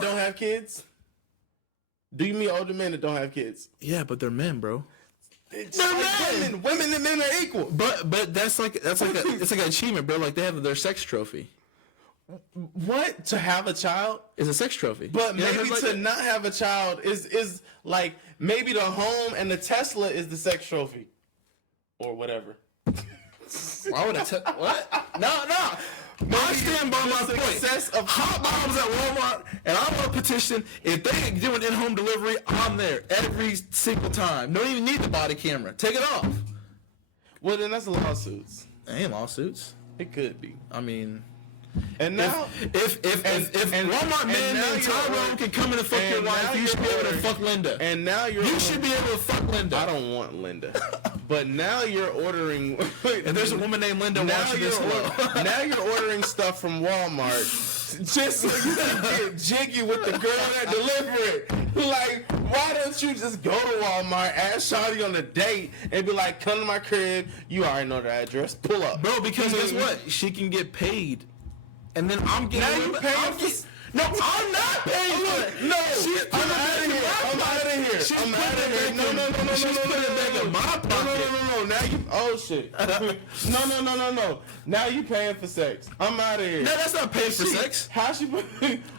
don't have kids, do you mean older men that don't have kids? Yeah, but they're men, bro. They're men. Women and men are equal. But that's like it's like an achievement, bro. Like they have their sex trophy. What? To have a child is a sex trophy. But maybe to not have a child is like maybe the home and the Tesla is the sex trophy, or whatever. Why would I what? No. I stand by my point. Success of hot moms at Walmart, and I want to petition. If they do an in-home delivery, I'm there every single time. Don't even need the body camera. Take it off. Well, then that's lawsuits. Ain't lawsuits. It could be. I mean. And now, if Walmart man named Tyrone can come in and fuck your wife, you should be able to fuck Linda. And now you should be able to fuck Linda. I don't want Linda. But now you're ordering. And there's a woman named Linda watching this. Now you're ordering stuff from Walmart just so you can get jiggy with the girl that delivered it. Like, why don't you just go to Walmart, ask Shawty on a date, and be like, come to my crib. You already know the address. Pull up, bro. Because guess what? She can get paid. And then I'm getting. Now you paying no, I'm not paying for it. No, I'm out of here. I'm out of here. I'm out of here. No. She's putting it back in my pocket. No. Now you. Oh shit. No. Now you paying for sex. I'm out of here. No, that's not paying for sex. How she put?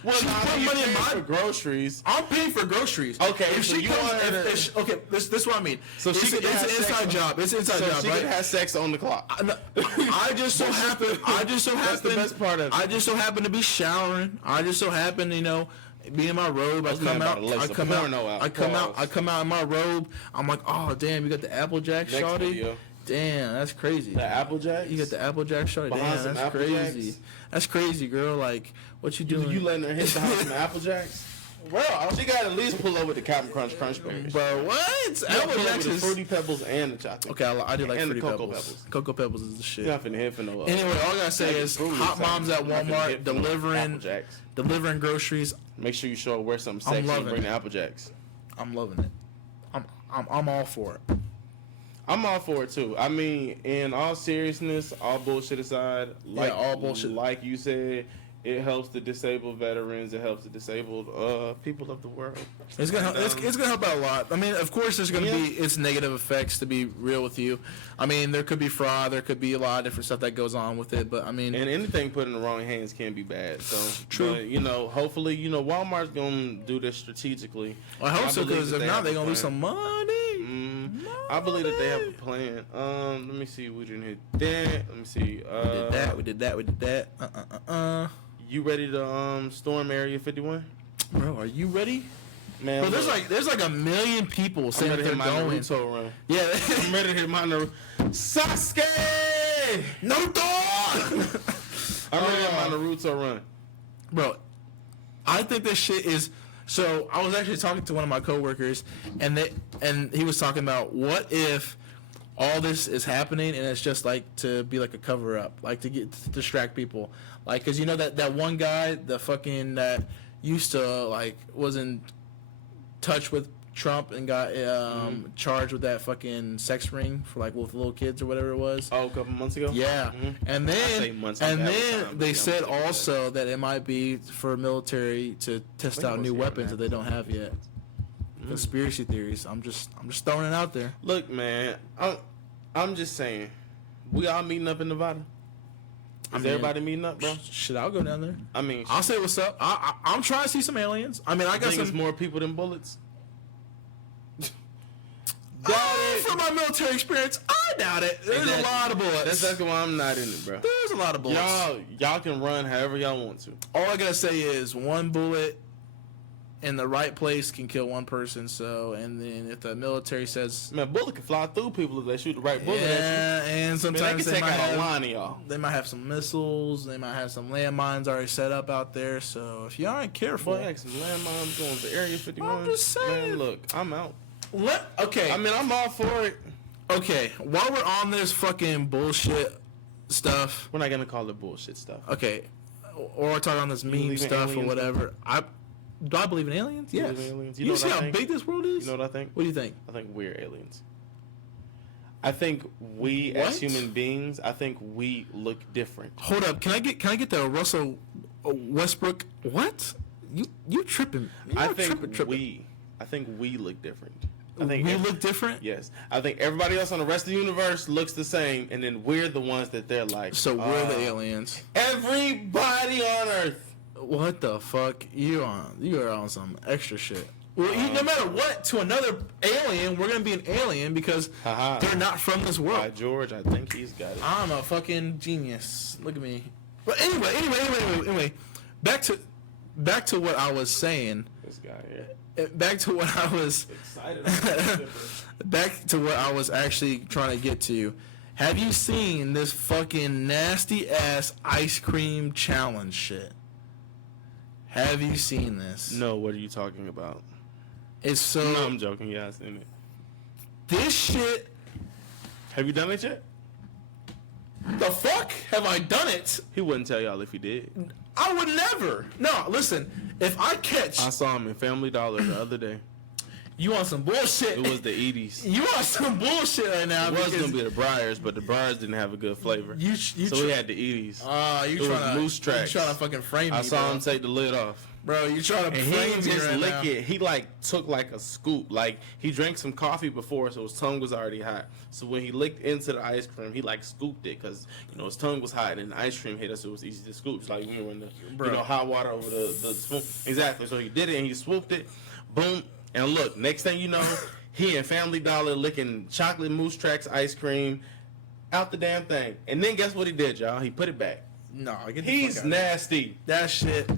Well, she put money in my groceries. I'm paying for groceries. Okay. If she comes, okay. This is what I mean. So it's an inside job. It's an inside job, right? So she can have sex on the clock. I just so happen. That's the best part of it. I just so happen to be showering. I just so happen, be in my robe. I come out in my robe. I'm like, oh damn, you got the Applejack, shawty. Damn, that's crazy. The Applejack? You got the Applejack, shawty. Damn, that's crazy. That's crazy, girl. Like, what you doing? You letting her hit behind some Applejacks? Well, she got to at least pull over with the Captain Crunch berries. Bro, what? Applejacks is Fruity Pebbles and the chocolate. Okay, I do like Fruity Cocoa Pebbles. Cocoa Pebbles is the shit. You're not finna hit for no. Anyway, all I gotta say is hot moms at Walmart delivering groceries. Make sure you show her wear something sexy and bring the Applejacks. I'm loving it. I'm all for it. I'm all for it too. I mean, in all seriousness, all bullshit aside, all bullshit. Like you said, it helps the disabled veterans. It helps the disabled people of the world. It's gonna help. It's gonna help out a lot. I mean, of course, there's gonna be its negative effects. To be real with you, I mean, there could be fraud. There could be a lot of different stuff that goes on with it. But I mean, and anything put in the wrong hands can be bad. So true. But, hopefully, Walmart's gonna do this strategically. I hope so, because if not, they're gonna lose some money. I believe that they have a plan. Let me see. We didn't hit that. Let me see. We did that. You ready to storm Area 51? Bro, are you ready? Man, bro, there's like a million people saying that they're going. Run. Yeah, I'm ready to hit my Naruto. Sasuke! Naruto! I'm ready to hit my Naruto run. Bro, I think this shit is. So I was actually talking to one of my coworkers, and he was talking about what if all this is happening, and it's just like to be like a cover up, like to distract people, like because you know that one guy, the fucking that used to like was in touch with Trump and got charged with that fucking sex ring for like with little kids or whatever it was. Oh, a couple months ago. Yeah, and then they said also that it might be for military to test out new weapons that they don't have yet. Conspiracy theories. I'm just throwing it out there. Look, man, I'm just saying, we all meeting up in Nevada. Is everybody meeting up, bro? Shit, I'll go down there. I mean, I'll say what's up. I'm trying to see some aliens. I mean, I got some more people than bullets. From my military experience, I doubt it. There's a lot of bullets. That's exactly why I'm not in it, bro. There's a lot of bullets. Y'all can run however y'all want to. All I gotta say is one bullet in the right place can kill one person. So, and then if the military says, man, bullet can fly through people if they shoot the right bullet at you. And sometimes they might have a line of y'all. They might have some missiles. They might have some landmines already set up out there. So if you aren't careful, some landmines going to Area 51. I'm just saying. Man, look, I'm out. Okay. I mean, I'm all for it. Okay, while we're on this fucking bullshit stuff, we're not gonna call it bullshit stuff. Okay, or we're talking on this meme stuff or whatever. Do I believe in aliens? Yes. In aliens? You see how big this world is? You know what I think? What do you think? I think we're aliens. I think we as human beings, I think we look different. Hold up, can I get the Russell Westbrook? What? You tripping? I think we look different. I think we look different? Yes. I think everybody else on the rest of the universe looks the same, and then we're the ones that they're like. So we're the aliens. Everybody on Earth. What the fuck? You are on some extra shit. Well, no matter what, to another alien, we're gonna be an alien because they're not from this world. By George, I think he's got it. I'm a fucking genius. Look at me. But anyway. Back to what I was saying. This guy here. Back to what I was excited. Back to what I was actually trying to get to. Have you seen this fucking nasty ass ice cream challenge shit? Have you seen this? No, what are you talking about? It's so... No, I'm joking. Yeah, I've seen it. This shit... Have you done it yet? The fuck? Have I done it? He wouldn't tell y'all if he did. I would never. No, listen. If I catch... I saw him in Family Dollar the other day. You want some bullshit? It was the Edie's. You want some bullshit right now? It was going to be the Briars, but the Briars didn't have a good flavor. So we had the Edie's. You trying to Moose Tracks. You trying to fucking frame me, I saw him take the lid off. Bro, you trying to frame me right now. It. He took a scoop. He drank some coffee before, so his tongue was already hot. So when he licked into the ice cream, he scooped it because his tongue was hot and the ice cream hit us. So it was easy to scoop. It's like when the hot water over the spoon. Exactly. So he did it and he swooped it. Boom. And look, next thing you know, he in Family Dollar licking chocolate Moose Tracks ice cream out the damn thing. And then guess what he did, y'all? He put it back. No, he's nasty. That shit.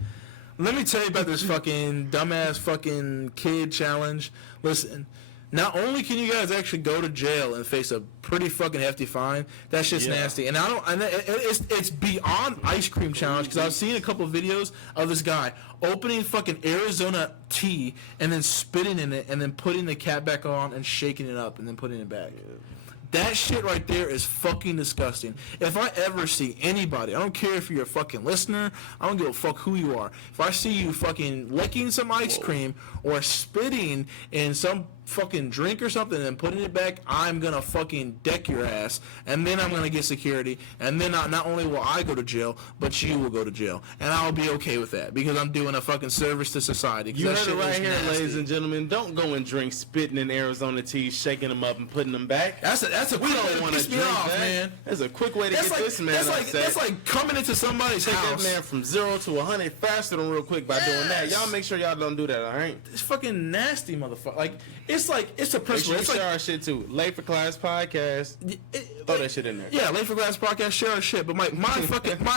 Let me tell you about this fucking dumbass fucking kid challenge. Listen, not only can you guys actually go to jail and face a pretty fucking hefty fine, that shit's nasty. And it's beyond ice cream challenge because I've seen a couple of videos of this guy opening fucking Arizona tea and then spitting in it and then putting the cap back on and shaking it up and then putting it back. Yeah. That shit right there is fucking disgusting. If I ever see anybody, I don't care if you're a fucking listener, I don't give a fuck who you are. If I see you fucking licking some ice cream or spitting in some fucking drink or something and putting it back, I'm gonna fucking deck your ass, and then I'm gonna get security, and then not only will I go to jail, but you will go to jail, and I'll be okay with that because I'm doing a fucking service to society. You heard it right here, ladies and gentlemen. Don't go and drink spitting in Arizona tea, shaking them up and putting them back. That's a quick way to piss me off, man. That's a quick way to get this man upset. That's like coming into somebody's house. Take that man from 0 to 100 faster than real quick by doing that. Y'all make sure y'all don't do that, all right? It's fucking nasty, motherfucker. It's a principle. Make sure you share our shit too. Late for Class Podcast. Throw that shit in there. Yeah, Late for Class Podcast. Share our shit. But my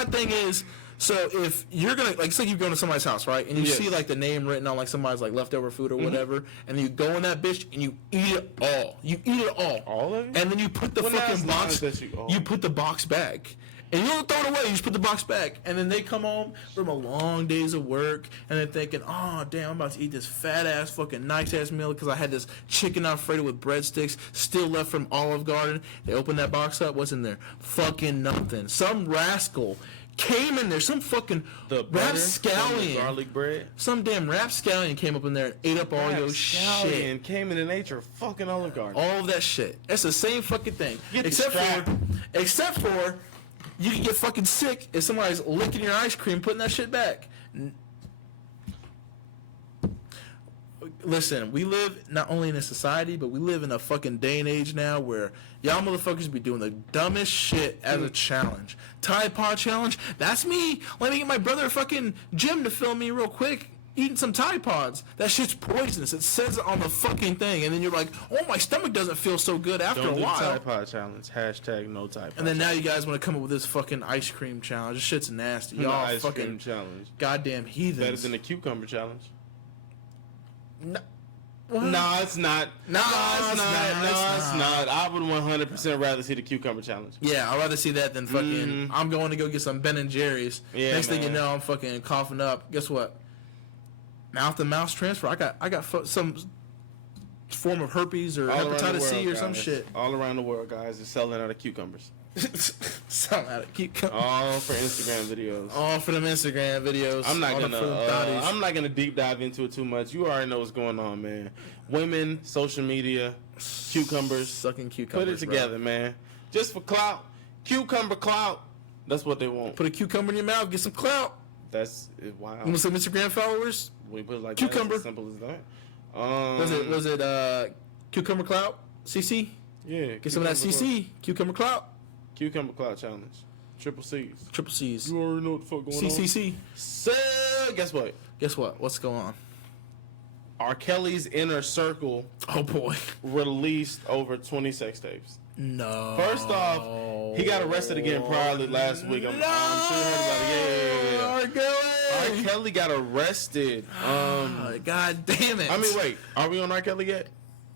thing is, so if you're gonna say you're going to somebody's house, right, and you see the name written on somebody's leftover food or whatever, and you go in that bitch and you eat it all. You eat it all. All of it. And then you put the fucking box. You put the box back. And you don't throw it away. You just put the box back. And then they come home from a long days of work, and they're thinking, oh, damn, I'm about to eat this fat-ass, fucking nice-ass meal because I had this chicken Alfredo with breadsticks still left from Olive Garden. They open that box up. What's in there? Fucking nothing. Some rascal came in there. Some fucking rapscallion. Garlic bread. Some damn rapscallion came up in there and ate up all your shit. And came in and ate your fucking Olive Garden. All of that shit. That's the same fucking thing. Except for you can get fucking sick if somebody's licking your ice cream, putting that shit back. Listen, we live not only in a society, but we live in a fucking day and age now where y'all motherfuckers be doing the dumbest shit as a challenge. Tide Pod challenge? That's me. Let me get my brother fucking Jim to film me real quick eating some Tide Pods. That shit's poisonous. It says it on the fucking thing. And then you're like, oh, my stomach doesn't feel so good after a while. Tide Pod challenge. Hashtag no Tide Pod. And then now you guys want to come up with this fucking ice cream challenge. This shit's nasty. Y'all ice fucking cream challenge. Goddamn heathens. Better than the cucumber challenge. No. No, it's not. No, it's not. I would 100% rather see the cucumber challenge. Yeah, I'd rather see that than fucking. I'm going to go get some Ben and Jerry's. Yeah, next thing you know, I'm fucking coughing up. Guess what? Mouth-to-mouth transfer. I got some form of herpes or hepatitis C or some shit. All around the world, guys, is selling out of cucumbers. Selling out of cucumbers. All for Instagram videos. All for them Instagram videos. I'm not gonna deep dive into it too much. You already know what's going on, man. Women, social media, cucumbers, sucking cucumbers. Put it together, man. Just for clout, cucumber clout. That's what they want. Put a cucumber in your mouth, get some clout. That's wow. You want some Instagram followers? We put it like cucumber. That, as simple as that. Was it cucumber clout? CC? Yeah. Get some of that CC. Cucumber clout. Cucumber clout challenge. Triple C's. Triple C's. You already know what the fuck going on. CCC. So guess what? Guess what? What's going on? R. Kelly's Inner Circle. Oh boy. Released over 20 sex tapes. No. First off, he got arrested again probably last week. I'm sure you heard about it. Yeah. R. Kelly. R. Kelly got arrested. God damn it. I mean, wait. Are we on R. Kelly yet?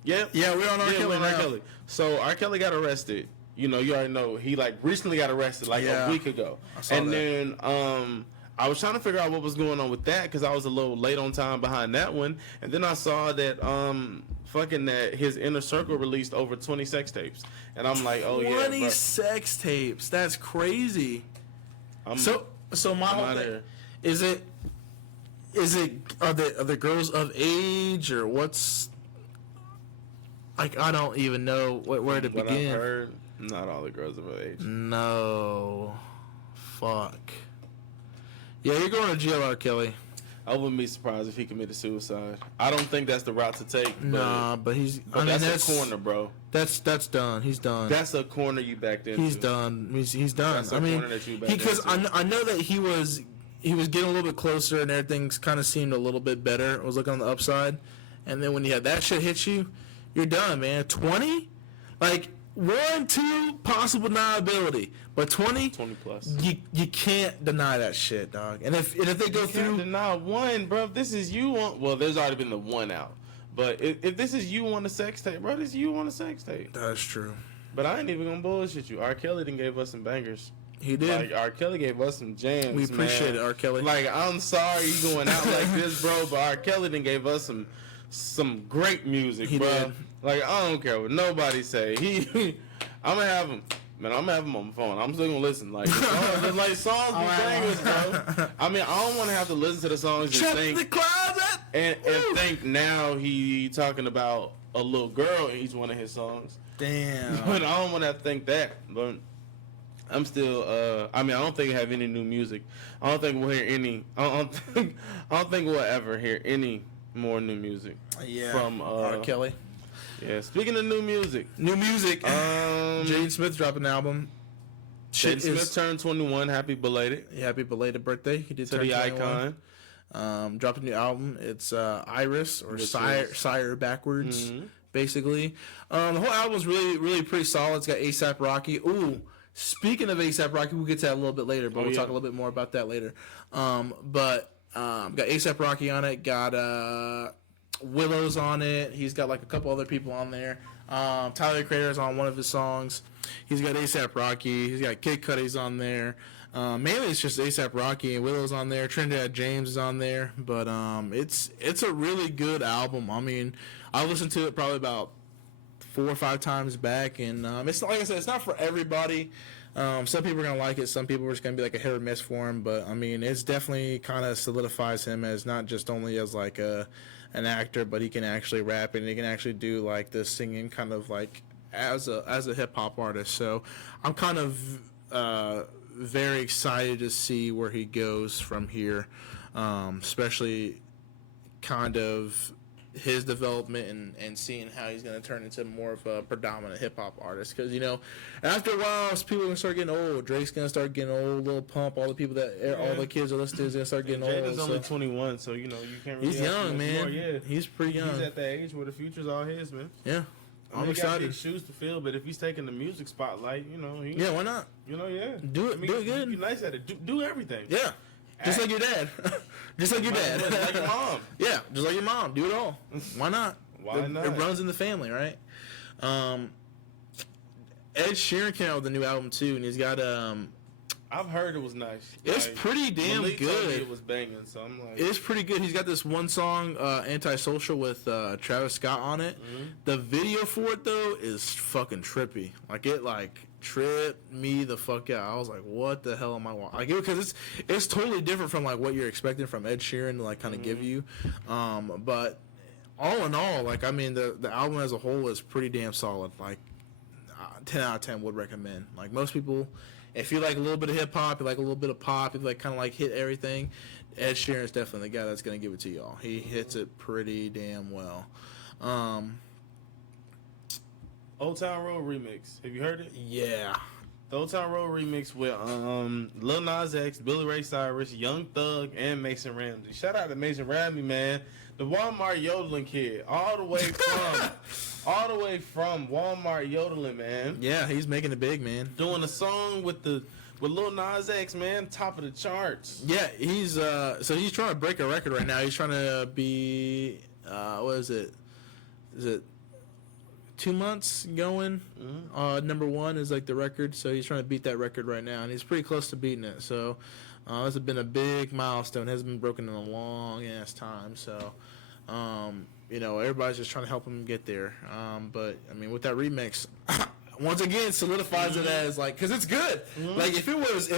Yeah. Yeah, we're on R. Kelly now. R. Kelly. So R. Kelly got arrested. You know, you already know he recently got arrested a week ago. Then I was trying to figure out what was going on with that because I was a little late on time behind that one. And then I saw that that his Inner Circle released over 20 sex tapes. And I'm like, oh yeah, 20 sex tapes. That's crazy. So my whole thing, is it are the girls of age or what's I don't even know where to begin. I've heard, not all the girls of age. No. Fuck. Yeah, you're going to jail, R. Kelly. I wouldn't be surprised if he committed suicide. I don't think that's the route to take. But he's. That's a corner, bro. That's done. He's done. That's a corner you backed into. He's done. He's done. That's a corner that you backed into. Because I know that he was getting a little bit closer and everything kind of seemed a little bit better. It was looking on the upside, and then when you had that shit hit you, you're done, man. 20, 1, 2 possible deniability, but 20 plus. You can't deny that shit, dog. And if they go through, you can't deny one, bro. If this is you on, well, there's already been the one out. But if this is you on a sex tape, bro, this is you on a sex tape. That's true. But I ain't even gonna bullshit you. R. Kelly done gave us some bangers. He did. R. Kelly gave us some jams. We appreciate it, R. Kelly. I'm sorry you going out like this, bro, but R. Kelly done gave us some great music, he bro. Did. I don't care what nobody say. I'm gonna have him. Man, I'm gonna have him on my phone. I'm still gonna listen. Songs be bangers, bro. I mean, I don't want to have to listen to the songs and think. The closet. And think now he talking about a little girl in each one of his songs. Damn. But I don't want to think that. But I'm still. I don't think we have any new music. I don't think we'll hear any. I don't think we'll ever hear any more new music. Yeah. From R. Kelly. Yeah, speaking of new music. Jaden Smith dropped an album. Jaden Smith turned 21. Happy belated. Yeah, happy belated birthday. He did to turn the 21. Icon. Dropped a new album. It's Iris or Sire backwards, basically. The whole album's really, really pretty solid. It's got A$AP Rocky. Ooh, speaking of A$AP Rocky, we'll get to that a little bit later, but we'll talk a little bit more about that later. Got A$AP Rocky on it. Got Willow's on it. He's got a couple other people on there. Tyler, the Creator, is on one of his songs. He's got A$AP Rocky. He's got Kid Cudi's on there. Mainly it's just A$AP Rocky and Willow's on there. Trinidad James is on there. But it's a really good album. I mean, I listened to it probably about 4 or 5 times back, and it's like I said, it's not for everybody. Some people are gonna like it. Some people are just gonna be like a hit or miss for him. But I mean, it's definitely kind of solidifies him as not just only as like an actor, but he can actually rap and he can actually do like the singing kind of like as a hip hop artist. So I'm kind of very excited to see where he goes from here, especially kind of his development and seeing how he's going to turn into more of a predominant hip-hop artist. Because, you know, after a while, people are going to start getting old. Drake's going to start getting old. Lil Pump, all the people that, all the kids are listening to is going to start getting old. Jaden's only 21, so, you know, you can't really... He's young, man. More. Yeah. He's pretty young. He's at that age where the future's all his, man. Yeah. I'm excited. He got big shoes to fill, but if he's taking the music spotlight, you know... yeah, why not? You know, yeah. Do it good. Be nice at it. Do everything. Yeah. Just like your dad. Just like your dad. Just like your mom. Yeah, just like your mom. Do it all. Why not? Why not? It runs in the family, right? Ed Sheeran came out with a new album too, and he's got I've heard it was nice. It's like, pretty damn Malik good. Told me it was banging, so I'm like, it's pretty good. He's got this one song, "Antisocial," with Travis Scott on it. Mm-hmm. The video for it though is fucking trippy. Like it tripped me the fuck out. I was like, what the hell am I watching? Like, because it's totally different from like what you're expecting from Ed Sheeran to like kind of give you. But all in all, like, I mean, the album as a whole is pretty damn solid. Like, 10 out of 10 would recommend. Like, most people, if you like a little bit of hip-hop, you like a little bit of pop, you like kind of like hit everything, Ed Sheeran is definitely the guy that's going to give it to y'all. He hits it pretty damn well. Old Town Road remix. Have you heard it? Yeah. The Old Town Road remix with Lil Nas X, Billy Ray Cyrus, Young Thug, and Mason Ramsey. Shout out to Mason Ramsey, man. The Walmart yodeling kid, all the way from Walmart yodeling, man. Yeah, he's making it big, man. Doing a song with Lil Nas X, man, top of the charts. Yeah, he's he's trying to break a record right now. He's trying to be what is it? Is it 2 months going? Mm-hmm. Number 1 is like the record, so he's trying to beat that record right now, and he's pretty close to beating it. So this has been a big milestone. It hasn't been broken in a long ass time. So you know, everybody's just trying to help him get there. But I mean, with that remix, once again solidifies it as like, because it's good. Mm-hmm. Like if it was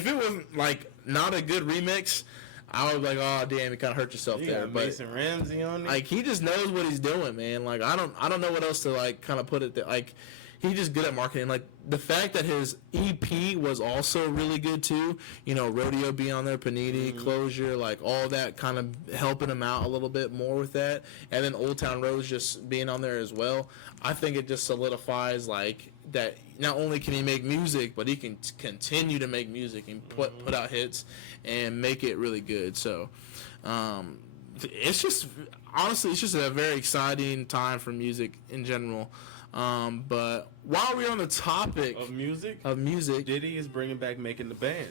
like not a good remix, I would be like, oh damn, you kind of hurt yourself there. But Mason Ramsey on it. Like he just knows what he's doing, man. Like I don't know what else to like kind of put it there. Like he's just good at marketing. Like the fact that his EP was also really good too. You know, Rodeo being on there, Panini, Closure, like all that kind of helping him out a little bit more with that. And then Old Town Road's just being on there as well. I think it just solidifies like that. Not only can he make music, but he can continue to make music and put out hits and make it really good. So it's just honestly, it's just a very exciting time for music in general. But while we're on the topic of music, Diddy is bringing back Making the Band.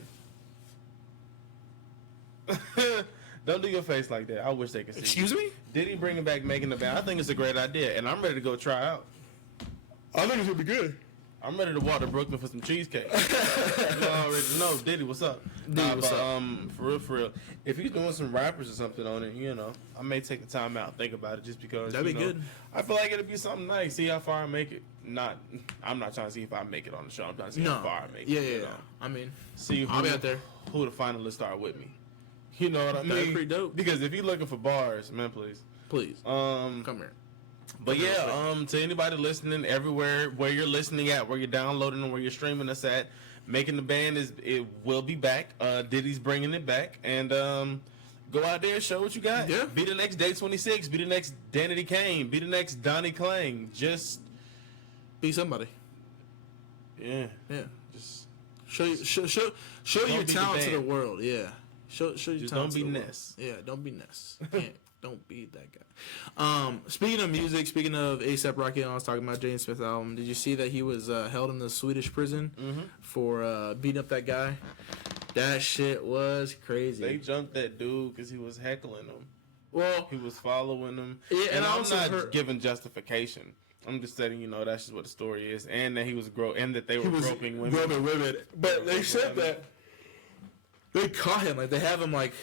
Don't do your face like that. I wish they could see. Excuse me? Diddy bringing back Making the Band. I think it's a great idea, and I'm ready to go try out. I think it's gonna be good. I'm ready to walk to Brooklyn for some cheesecake. You already know, Diddy, what's up? What's up? For real. If he's doing some rappers or something on it, you know, I may take the time out and think about it just because. That'd be good. I feel like it'd be something nice. See how far I make it. I'm not trying to see if I make it on the show. I'm trying to see how far I make it. Yeah. You know? I mean, I'll be out there. Who the finalists are with me. You know what I mean? That's pretty dope. Because if you're looking for bars, man, please. Come here. But yeah, to anybody listening everywhere, where you're listening at, where you're downloading and where you're streaming us at, Making the Band it will be back. Diddy's bringing it back, and go out there, show what you got. Yeah. Be the next Day 26. Be the next Danity Kane. Be the next Donnie Klang. Just be somebody. Yeah. Just show your talent to the world. Yeah. Show your talent. Don't be to the Ness. World. Yeah. Don't be Ness. Don't be that guy. Speaking of music, speaking of A$AP Rocky, I was talking about Jaden Smith's album. Did you see that he was held in the Swedish prison for beating up that guy? That shit was crazy. They jumped that dude because he was heckling them. Well, he was following them. Yeah, and I'm also not giving justification. I'm just letting you know that's just what the story is, and that he was and that they were groping women. Groping women, but they said that they caught him. Like they have him like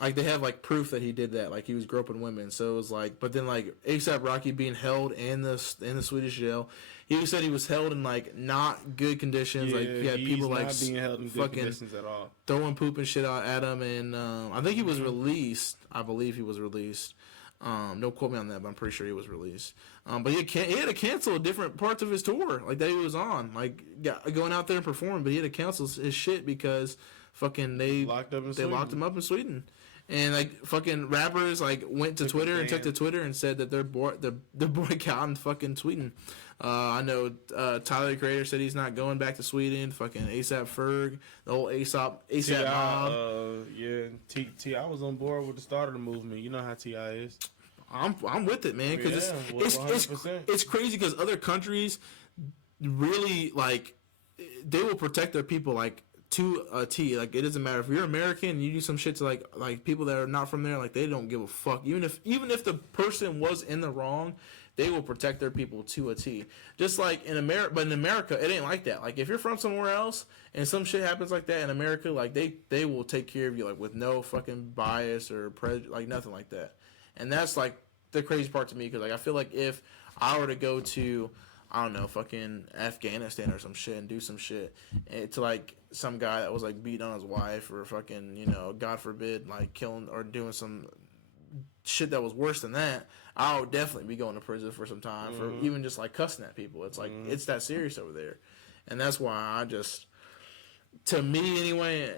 they have like proof that he did that. Like he was groping women. So it was like, but then like ASAP Rocky being held in the Swedish jail, he said he was held in like not good conditions. Yeah, like he had people like not being held in good conditions at all, throwing poop and shit out at him. And I think he was released. I believe he was released. Don't quote me on that, but I'm pretty sure he was released. But he had to cancel different parts of his tour, like that he was on, like going out there and performing. But he had to cancel his shit because fucking they locked him up in Sweden. And like fucking rappers like went to Twitter and took to Twitter and said that they're boycotting fucking Sweden. I know Tyler the Creator said he's not going back to Sweden. Fucking ASAP Ferg, the whole ASAP mob. Yeah, T.I. was on board with the start of the movement. You know how T.I. is. I'm with it, man, because it's crazy because other countries really like they will protect their people like to a T. Like it doesn't matter if you're American and you do some shit to like people that are not from there, like they don't give a fuck. Even if the person was in the wrong, they will protect their people to a T. Just like in America, but in America it ain't like that. Like if you're from somewhere else and some shit happens like that in America, like they will take care of you like with no fucking bias or prejudice, like nothing like that. And that's like the crazy part to me because like I feel like if I were to go to I don't know fucking Afghanistan or some shit and do some shit to like some guy that was like beating on his wife or fucking God forbid like killing or doing some shit that was worse than that, I would definitely be going to prison for some time for even just like cussing at people. It's like it's that serious over there, and that's why I just to me anyway.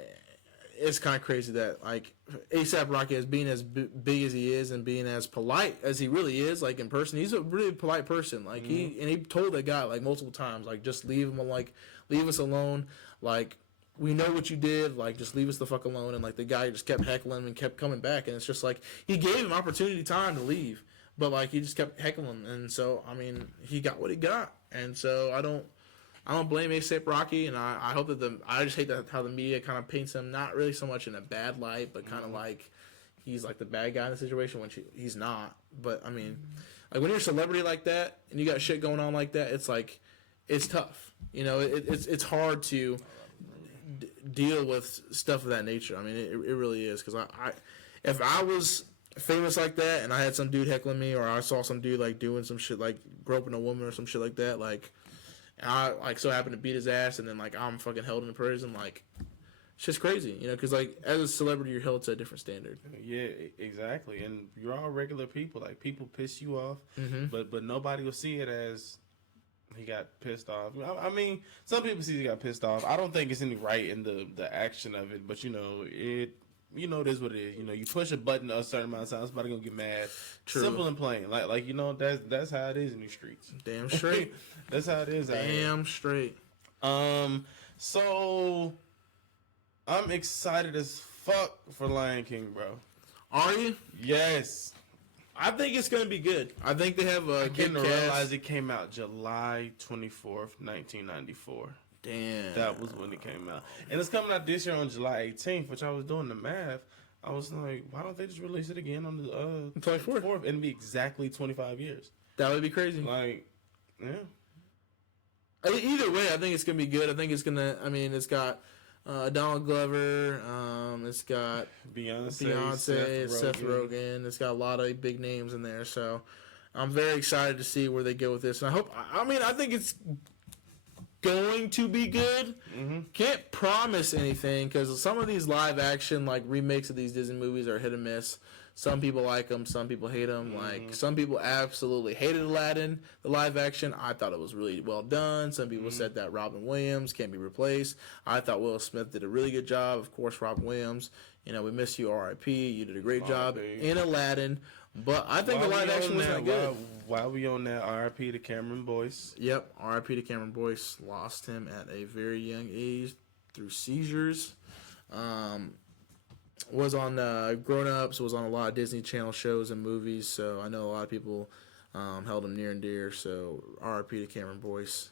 It's kind of crazy that like ASAP Rocky as being as big as he is and being as polite as he really is, like in person, he's a really polite person. Like he told that guy like multiple times, like just leave him, like leave us alone. Like we know what you did, like just leave us the fuck alone. And like the guy just kept heckling him and kept coming back, and it's just like he gave him opportunity time to leave, but like he just kept heckling, and so I mean he got what he got, and so I don't blame A$AP Rocky, and I hope that I just hate that how the media kind of paints him not really so much in a bad light, but kind of like he's like the bad guy in the situation when he's not. But I mean, like when you're a celebrity like that and you got shit going on like that, it's like it's tough. It's hard to deal with stuff of that nature. I mean, it really is because if I was famous like that and I had some dude heckling me or I saw some dude like doing some shit like groping a woman or some shit like that, like. And I like so happened to beat his ass, and then like I'm fucking held in prison. Like, it's just crazy, because like as a celebrity, you're held to a different standard. Yeah, exactly. And you're all regular people. Like people piss you off, but nobody will see it as he got pissed off. I mean, some people see he got pissed off. I don't think it's any right in the action of it, but it. It is what it is. You push a button a certain amount of times, somebody gonna get mad. True. Simple and plain. Like that's how it is in these streets. Damn straight. That's how it is. Damn straight. So I'm excited as fuck for Lion King, bro. Are you? Yes. I think it's gonna be good. I think they have a good cast. Realize it came out July 24th, 1994. Damn. That was when it came out. And it's coming out this year on July 18th, which I was doing the math. I was like, why don't they just release it again on the 24th? It'd be exactly 25 years. That would be crazy. Like, yeah. Either way, I think it's going to be good. I think it's going to, it's got Donald Glover. It's got Beyonce, Seth Rogen. It's got a lot of big names in there. So I'm very excited to see where they go with this. And I think it's going to be good. Can't promise anything because some of these live action like remakes of these Disney movies are hit or miss. Some people like them, some people hate them. Like some people absolutely hated Aladdin, the live action. I thought it was really well done. Some people said that Robin Williams can't be replaced. I thought Will Smith did a really good job. Of course, Robin Williams. We miss you, R.I.P. You did a great job in Aladdin. But I think the live action was not good. While we on that, R.I.P. to Cameron Boyce. Yep, R.I.P. to Cameron Boyce. Lost him at a very young age through seizures. Was on Grown Ups, was on a lot of Disney Channel shows and movies, so I know a lot of people held him near and dear. So R.I.P. to Cameron Boyce.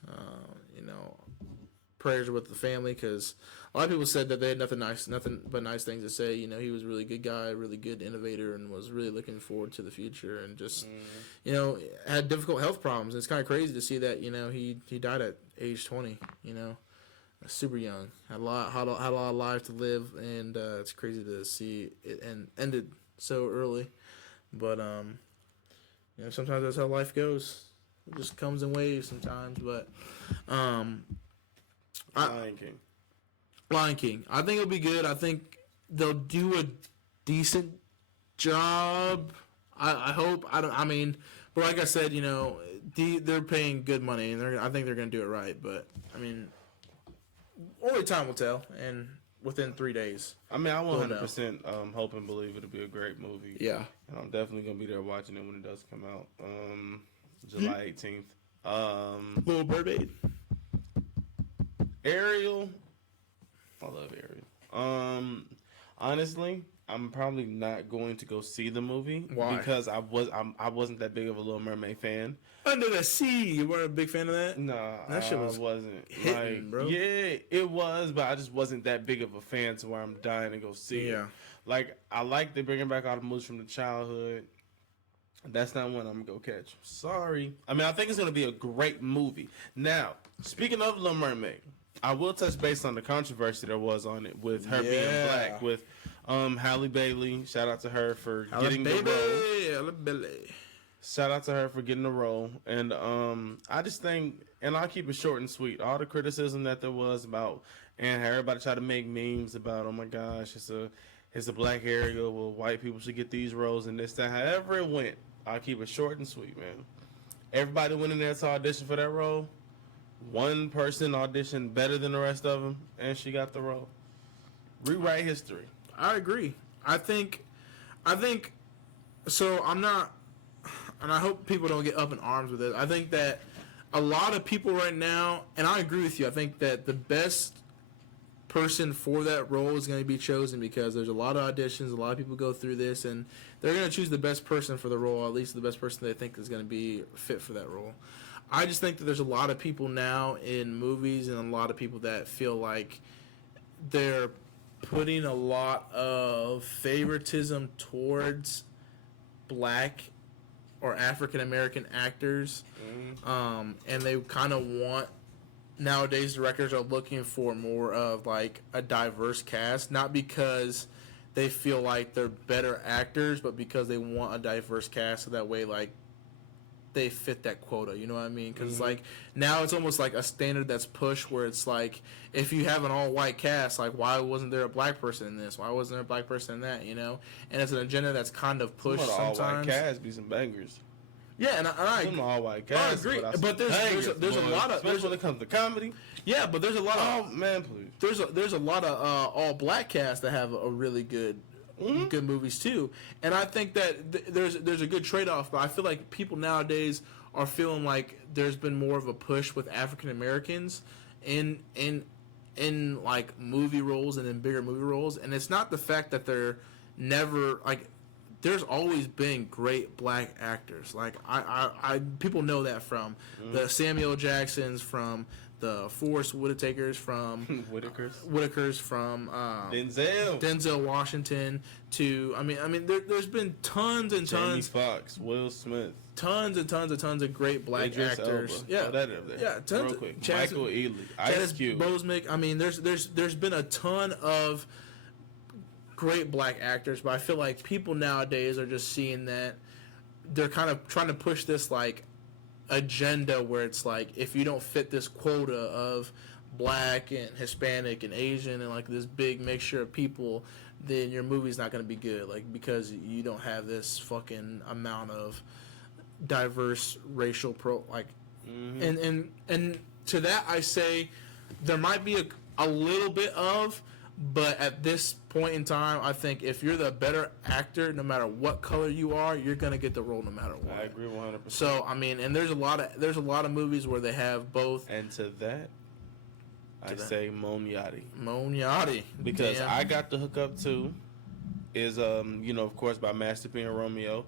prayers with the family, because a lot of people said that they had nothing but nice things to say. You know, he was a really good guy, really good innovator, and was really looking forward to the future, and just, you know, had difficult health problems. It's kind of crazy to see that, you know, he died at age 20, you know, super young, had a lot of life to live, and it's crazy to see it ended so early. But you know, sometimes that's how life goes. It just comes in waves sometimes. But Lion King. I think it'll be good. I think they'll do a decent job. I hope. I mean, but like I said, you know, they're paying good money, and I think they're going to do it right. But I mean, only time will tell. And within 3 days. I mean, I 100% hope and believe it'll be a great movie. Yeah. And I'm definitely going to be there watching it when it does come out. July 18th. Little Mermaid. Ariel. I love Ariel. Honestly, I'm probably not going to go see the movie. Why? Because I wasn't that big of a Little Mermaid fan. Under the Sea. You weren't a big fan of that? Nah, that shit was wasn't hitting, bro. Yeah, it was, but I just wasn't that big of a fan to where I'm dying to go see it. Like, I like they bringing back all the movies from the childhood. That's not one I'm gonna go catch. Sorry. I mean, I think it's gonna be a great movie. Now, speaking of Little Mermaid, I will touch base on the controversy there was on it with her being black, with Halle Bailey. Shout out to her for getting the role. Shout out to her for getting the role. And I just think, and I'll keep it short and sweet, all the criticism that there was about, and everybody tried to make memes about, oh my gosh, it's a black Ariel, well, white people should get these roles and this, that, however it went. I'll keep it short and sweet, man. Everybody went in there to audition for that role. One person auditioned better than the rest of them, and she got the role. Rewrite history. I agree. I think, so I'm not, and I hope people don't get up in arms with it. I think that a lot of people right now, and I agree with you, I think that the best person for that role is going to be chosen because there's a lot of auditions, a lot of people go through this, and they're going to choose the best person for the role, at least the best person they think is going to be fit for that role. I just think that there's a lot of people now in movies and a lot of people that feel like they're putting a lot of favoritism towards black or African American actors, and they kind of want, nowadays directors are looking for more of like a diverse cast, not because they feel like they're better actors, but because they want a diverse cast so that way like they fit that quota, you know what I mean? Because like now it's almost like a standard that's pushed where it's like, if you have an all-white cast, like why wasn't there a black person in this? Why wasn't there a black person in that, you know? And it's an agenda that's kind of pushed sometimes. All-white cast be some bangers. Yeah, and I all-white cast, I agree, but there's a lot of, especially when it comes to comedy. Yeah, but there's a lot of, oh man, please. There's a lot of all-black casts that have a really good movies too, and I think that there's a good trade-off. But I feel like people nowadays are feeling like there's been more of a push with African Americans in like movie roles and in bigger movie roles, and it's not the fact that they're never like. There's always been great black actors. Like I people know that from the Samuel Jacksons, from the Forrest Whitakers, from Whitakers, from Denzel Washington, to I mean there's been tons and tons. Jamie Foxx, Will Smith, tons and tons of great black actors. Elba. Yeah, that up there. Yeah, tons. Real quick. Michael Ealy, Ice Cube, Bosmick. I mean, there's been a ton of great black actors, but I feel like people nowadays are just seeing that they're kind of trying to push this like agenda where it's like, if you don't fit this quota of black and Hispanic and Asian and like this big mixture of people, then your movie's not going to be good, like because you don't have this fucking amount of diverse racial and to that I say there might be a little bit of. But at this point in time, I think if you're the better actor, no matter what color you are, you're gonna get the role no matter what. I agree 100%. So I mean, and there's a lot of movies where they have both. And to that, I say Moneyetti. Moneyetti, because I got the hook up too. Is of course by Master P and Romeo.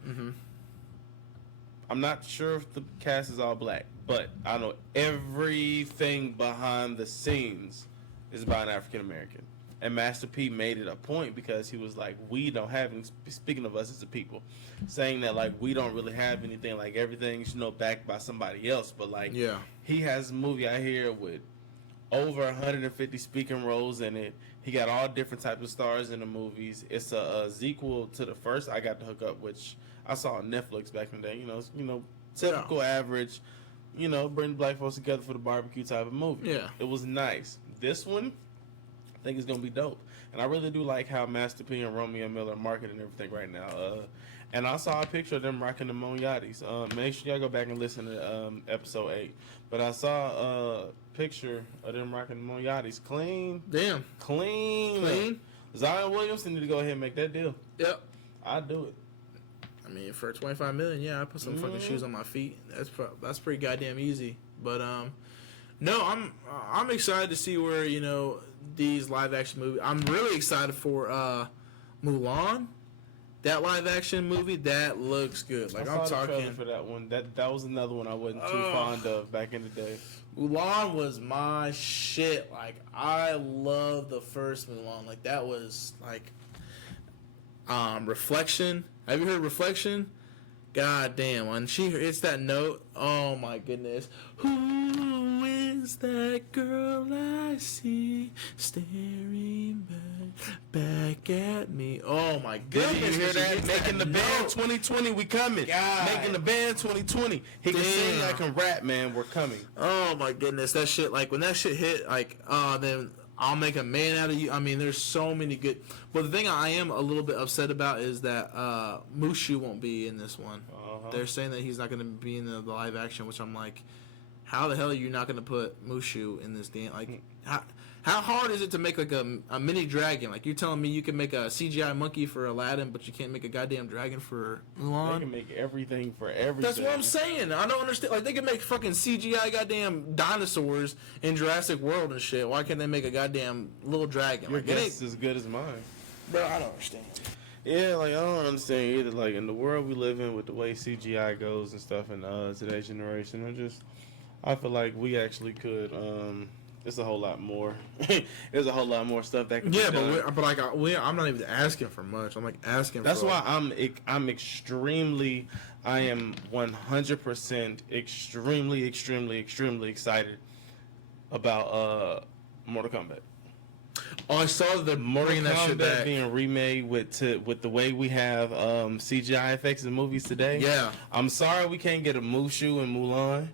I'm not sure if the cast is all black, but I know everything behind the scenes is by an African American. And Master P made it a point because he was like, we don't have any, speaking of us as a people, saying that like we don't really have anything, like everything's, you know, backed by somebody else. But like, yeah, he has a movie out here with over 150 speaking roles in it. He got all different types of stars in the movies. It's a sequel to the first I got to hook up, which I saw on Netflix back in the day. You know, typical average, you know, bring black folks together for the barbecue type of movie. Yeah, it was nice. This one, I think it's gonna be dope, and I really do like how Master P and Romeo Miller are marketing everything right now. And I saw a picture of them rocking the MONEYATTIs. Make sure y'all go back and listen to episode 8. But I saw a picture of them rocking the MONEYATTIs. Clean. Damn. Clean. Zion Williamson need to go ahead and make that deal. Yep. I'd do it. I mean, for $25 million, yeah, I put some fucking shoes on my feet. That's pretty goddamn easy. But no, I'm excited to see where, you know, these live action movies. I'm really excited for Mulan. That live action movie, that looks good. Like, I'm talking for that one. That was another one I wasn't too fond of back in the day. Mulan was my shit. Like, I love the first Mulan. Like, that was like Reflection. Have you heard Reflection? God damn, when she hits that note, oh my goodness. Who is that girl I see staring back at me? Oh my goodness. Did you hear that? Making the band 2020, we coming. God. Making the band 2020. He can sing, I can rap, man. We're coming. Oh my goodness. That shit, like, when that shit hit, like, then I'll make a man out of you. I mean, there's so many good. But the thing I am a little bit upset about is that Mushu won't be in this one. They're saying that he's not going to be in the live action, which I'm like, how the hell are you not going to put Mushu in this damn? Like, how hard is it to make like a mini dragon? Like, you're telling me you can make a CGI monkey for Aladdin, but you can't make a goddamn dragon for Mulan? They can make everything for everything. That's what I'm saying. I don't understand. Like, they can make fucking CGI goddamn dinosaurs in Jurassic World and shit. Why can't they make a goddamn little dragon? Your like, guess is as good as mine. Bro, I don't understand. Yeah, like, I don't understand either. Like, in the world we live in with the way CGI goes and stuff in today's generation, I feel like we actually could, it's a whole lot more. There's a whole lot more stuff that can be done. I'm not even asking for much. I'm like asking That's for... why I am 100% extremely excited about Mortal Kombat. Oh, I saw the Mortal Kombat that being remade with the way we have CGI effects in movies today. Yeah. I'm sorry we can't get a Mushu and Mulan,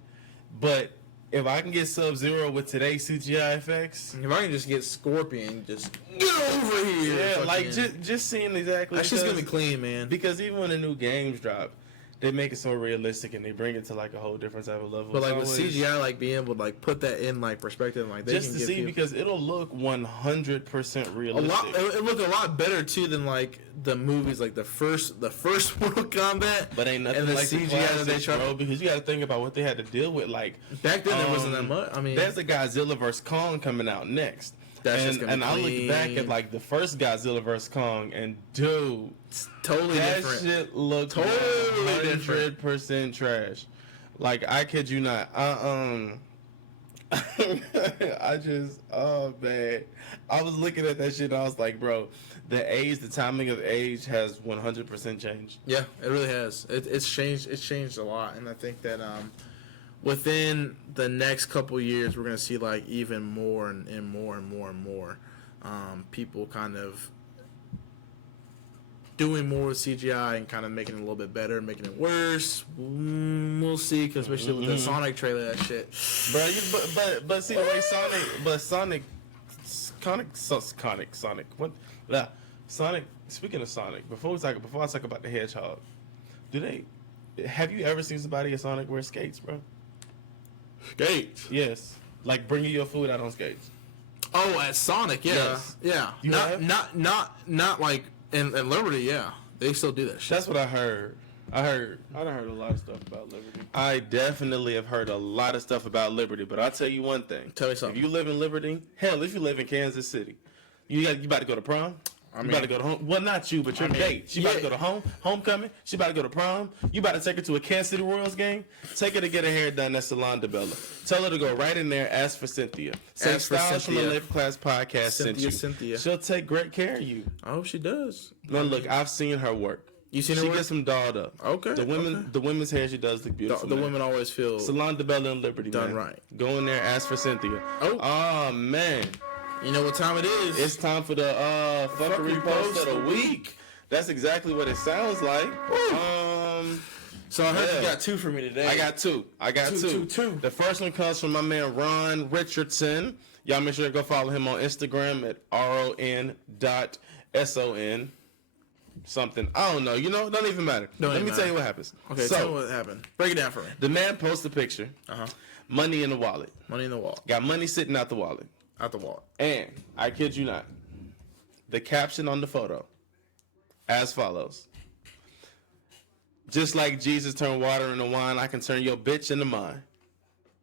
but if I can get Sub-Zero with today's CGI effects, if I can just get Scorpion, just get over here. Yeah, like just seeing exactly. That's just gonna be clean, man. Because even when the new games drop, they make it so realistic and they bring it to like a whole different type of level. But like with CGI, like being able to like put that in like perspective, like they just can to see because it'll look 100% realistic. It look a lot better too than like the movies, like the first Mortal Kombat. But ain't nothing and the like CGI that they try, bro. Because you got to think about what they had to deal with. Like back then, there wasn't that much. I mean, there's a Godzilla vs Kong coming out next. And I look back at like the first Godzilla vs Kong, and dude, it's totally different. That shit looked totally 100% trash. Like, I kid you not. I just, oh man, I was looking at that shit and I was like, bro, the timing of age has 100% changed. Yeah, it really has. It's changed. It's changed a lot, and I think that within the next couple years, we're gonna see like even more and more people kind of doing more with CGI and kind of making it a little bit better, making it worse. We'll see, because especially with the Sonic trailer, that shit. But see the way Sonic. What? Sonic. Speaking of Sonic, before I talk about the Hedgehog, have you ever seen somebody at Sonic wear skates, bro? Skates? Yes. Like bringing your food out on skates. Oh, at Sonic, yeah, yes. yeah. Not like in Liberty, yeah. They still do that shit. That's what I heard. I heard a lot of stuff about Liberty. I definitely have heard a lot of stuff about Liberty, but I'll tell you one thing. Tell me something. If you live in Liberty, hell, if you live in Kansas City, you about to go to prom? I mean, you about to go to home. Well, not you, but your date. She about to go to homecoming. She about to go to prom. You about to take her to a Kansas City Royals game. Take her to get her hair done at Salon de Bella. Tell her to go right in there. Ask for Cynthia. Say Styles from the Live Class Podcast sent you. Cynthia. She'll take great care of you. I hope she does. No, look, I've seen her work. You seen her work? She gets them dolled up. Okay. The women's hair she does look beautiful. The women always feel Salon de Bella and Liberty. Done man. right. Go in there. Ask for Cynthia. Oh man. You know what time it is? It's time for the fuckery post of the week. That's exactly what it sounds like. So I heard you got two for me today. I got two. Two. The first one comes from my man Ron Richardson. Y'all make sure to go follow him on Instagram at ron.son. Something. I don't know. You know, don't even matter. Let me tell you what happens. Okay, tell me what happened. Break it down for me. The man posted a picture. Money in the wallet. Money in the wallet. Got money sitting out the wallet. Out the wallet. And, I kid you not, the caption on the photo, as follows. Just like Jesus turned water into wine, I can turn your bitch into mine.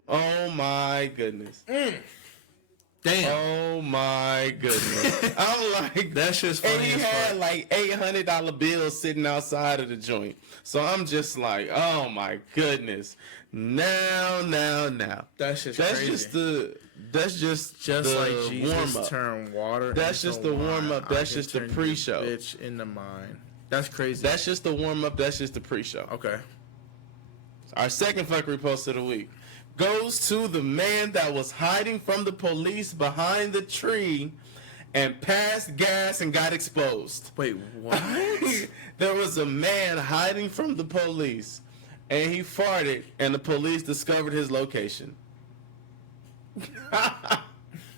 Oh my goodness. Damn. Oh my goodness. I'm like, that's just funny. And he had like $800 bills sitting outside of the joint. So I'm just like, oh my goodness. Now. That's crazy. That's just the like Jesus warm-up. Turn water. That's just the warm-up. That's just the pre-show. Bitch into mine. That's crazy. That's just the warm-up. That's just the pre-show. Okay. Our second fuckery post of the week goes to the man that was hiding from the police behind the tree and passed gas and got exposed. Wait, what? There was a man hiding from the police and he farted and the police discovered his location.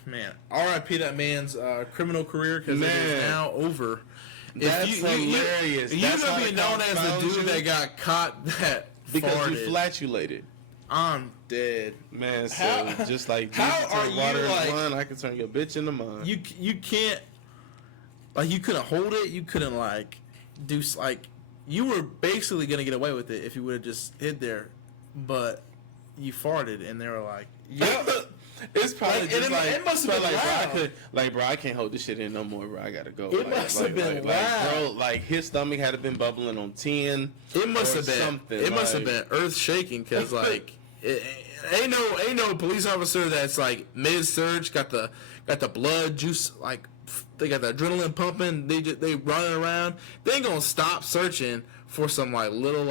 Man, R.I.P. that man's criminal career because it is now over. That's hilarious. You're going to be known as the dude that got caught that because farted. you flatulated. I'm dead. Man, so just like Jesus turned water into wine, I can turn your bitch into mine. You can't, like, you couldn't hold it. You couldn't, like, do, like, you were basically going to get away with it if you would have just hid there. But you farted, and they were like, yep. It's probably like, just like, it must have been loud. Bro, I can't hold this shit in no more, bro. I gotta go. It must have been loud. Bro, like his stomach had been bubbling on 10. It must have been something. It must have been earth shaking because like ain't no police officer that's like mid surge got the blood juice, like they got the adrenaline pumping. They running around. They ain't gonna stop searching for some like little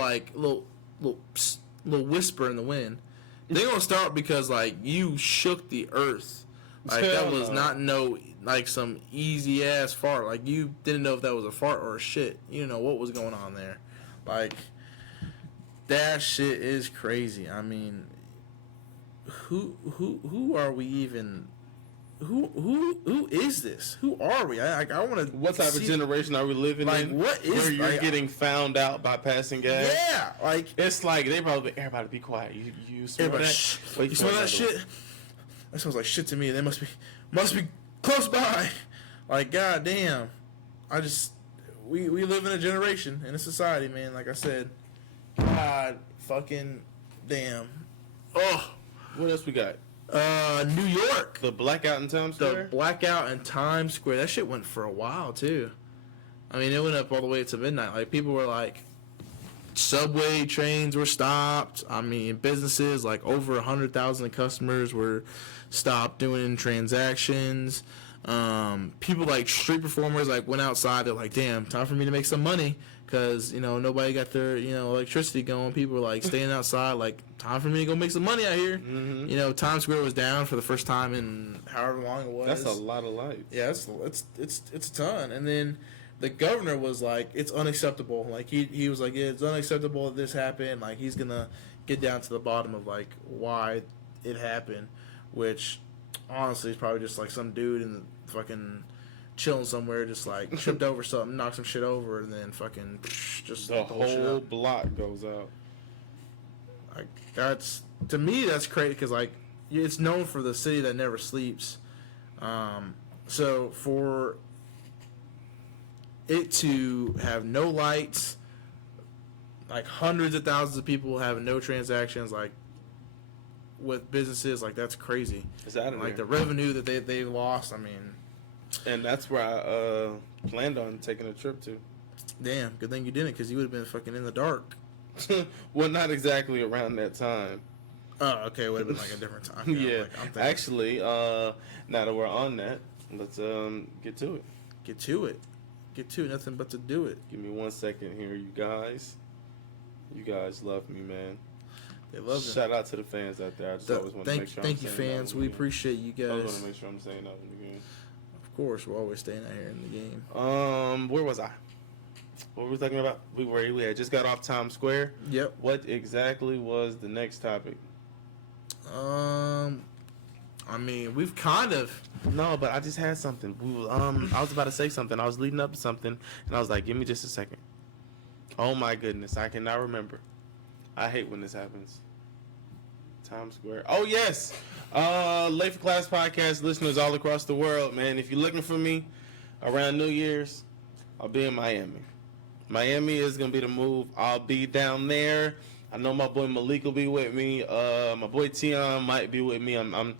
whisper in the wind. They gonna start because like you shook the earth, like that was not like some easy ass fart. Like you didn't know if that was a fart or a shit. You didn't know what was going on there. Like that shit is crazy. I mean, who are we even? Who is this? Who are we? I want to. What type of generation are we living in? What is where you're getting found out by passing gas? Yeah, like it's like they probably everybody be quiet. You smell that? You smell that shit? That smells like shit to me. They must be close by. Like goddamn, we live in a generation in a society, man. Like I said, God fucking damn. Oh, what else we got? New York. The blackout in Times Square? The blackout in Times Square. That shit went for a while, too. I mean, it went up all the way to midnight. Like, people were like, subway trains were stopped. I mean, businesses, like, over 100,000 customers were stopped doing transactions. People, like, street performers, like, went outside. They're like, damn, time for me to make some money. Because, you know, nobody got their, you know, electricity going. People were, like, staying outside, like, time for me to go make some money out here. Mm-hmm. You know, Times Square was down for the first time in however long it was. That's a lot of lights. Yeah, it's a ton. And then the governor was like, it's unacceptable. Like, he was like, yeah, it's unacceptable that this happened. Like, he's going to get down to the bottom of, like, why it happened. Which, honestly, is probably just, like, some dude in the fucking... chilling somewhere, just like tripped over something, knocked some shit over, and then fucking just the whole block goes out. Like that's to me that's crazy because like it's known for the city that never sleeps. So for it to have no lights, like hundreds of thousands of people having no transactions, like with businesses, like that's crazy. Is that like the revenue that they lost? I mean. And that's where I planned on taking a trip to. Damn, good thing you didn't, because you would have been fucking in the dark. Well, not exactly around that time. Oh, okay, it would have been like a different time. Yeah, actually, now that we're on that, let's get to it. Get to it. Get to it. Nothing but to do it. Give me 1 second here, you guys. You guys love me, man. They love it. Shout out to the fans out there. I just always want to make sure thank you, fans. We appreciate you guys. I want to make sure I'm saying that in the game. Of course, we're always staying out here in the game. Where was I? What were we talking about? We had just got off Times Square. Yep. What exactly was the next topic? I mean, we've kind of. No, but I just had something. I was about to say something. I was leading up to something, and I was like, give me just a second. Oh, my goodness. I cannot remember. I hate when this happens. Times Square. Oh, yes. Late for Class podcast listeners all across the world, man. If you're looking for me around New Year's, I'll be in Miami. Miami is going to be the move. I'll be down there. I know my boy Malik will be with me. My boy Tion might be with me. I'm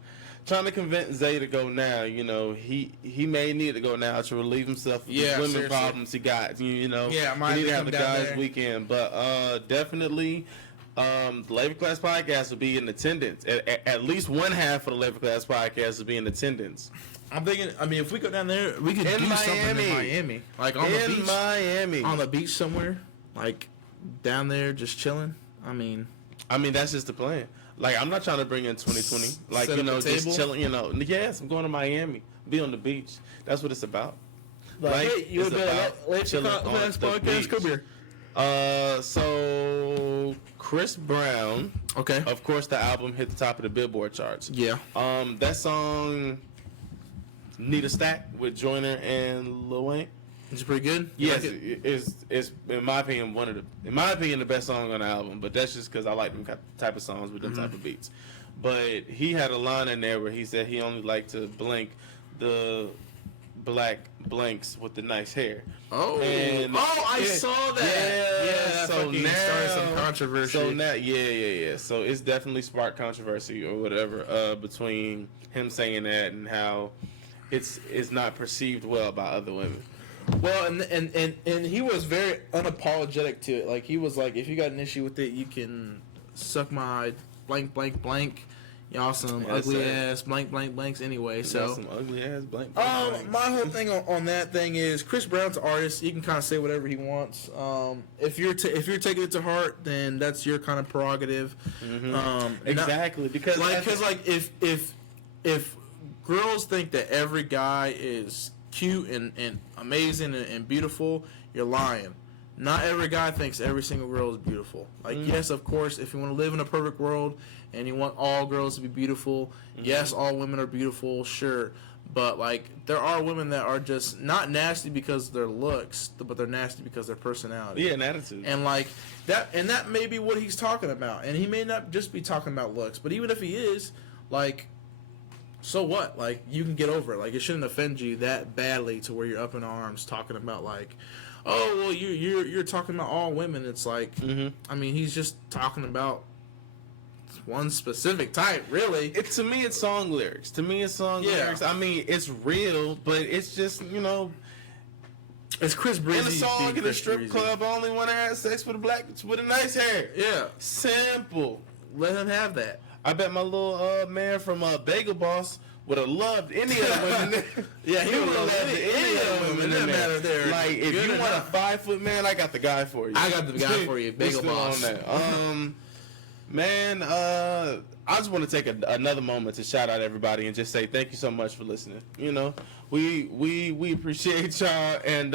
trying to convince Zay to go now. You know, he may need to go now to relieve himself of the women problems he got. You know, yeah, I he need to have the guys' weekend. But definitely, the Labor Class podcast will be in attendance. At least one half of the Labor Class podcast will be in attendance. I'm thinking, I mean, if we go down there, we could do something in Miami. Like on the beach. Miami. On the beach somewhere. Like down there just chilling. I mean, that's just the plan. Like, I'm not trying to bring in 2020. Like, you know, just chilling, you know. Yes, I'm going to Miami. Be on the beach. That's what it's about. Like, hey, you would be like, chilling on the podcast. Come here. So Chris Brown. Okay. Of course, the album hit the top of the Billboard charts. Yeah. That song, Need a Stack with Joyner and Lil Wayne. It's pretty good. Yes, it's in my opinion the best song on the album. But that's just because I like them type of songs with them type of beats. But he had a line in there where he said he only liked to blank the black blanks with the nice hair. Oh, I saw that. Yeah. So now started some controversy. So now, yeah. So it's definitely sparked controversy or whatever between him saying that and how it's not perceived well by other women. Well, and he was very unapologetic to it. Like, he was like, if you got an issue with it, you can suck my blank, blank, blank. Y'all some ugly ass blank, blank, blanks anyway. So some ugly ass blank, blank, blanks. My whole thing on that thing is Chris Brown's an artist. He can kind of say whatever he wants. If you're taking it to heart, then that's your kind of prerogative. Mm-hmm. Exactly, because if girls think that every guy is cute and amazing and beautiful, you're lying. Not every guy thinks every single girl is beautiful. Like, yes, of course, if you want to live in a perfect world and you want all girls to be beautiful, yes, all women are beautiful, sure. But, like, there are women that are just not nasty because of their looks, but they're nasty because of their personality. Yeah, and attitude. And, like, that may be what he's talking about. And he may not just be talking about looks. But even if he is, like, so what? Like, you can get over it. Like, it shouldn't offend you that badly to where you're up in arms talking about, like, oh, well, you're talking about all women. It's like, I mean, he's just talking about one specific type, really. To me, it's song lyrics. Lyrics. I mean, it's real, but it's just, you know, it's Chris Breezy. In a song in a strip club, I only want to have sex with a nice hair. Yeah. Simple. Let him have that. I bet my little man from Bagel Boss would have loved any of the women. Yeah, he would have loved any of the women. It doesn't matter there. Like, if you want a 5-foot man, I got the guy for you. I got the guy for you, Bagel Boss. On that. Man, I just want to take another moment to shout out everybody and just say thank you so much for listening. You know, we appreciate y'all and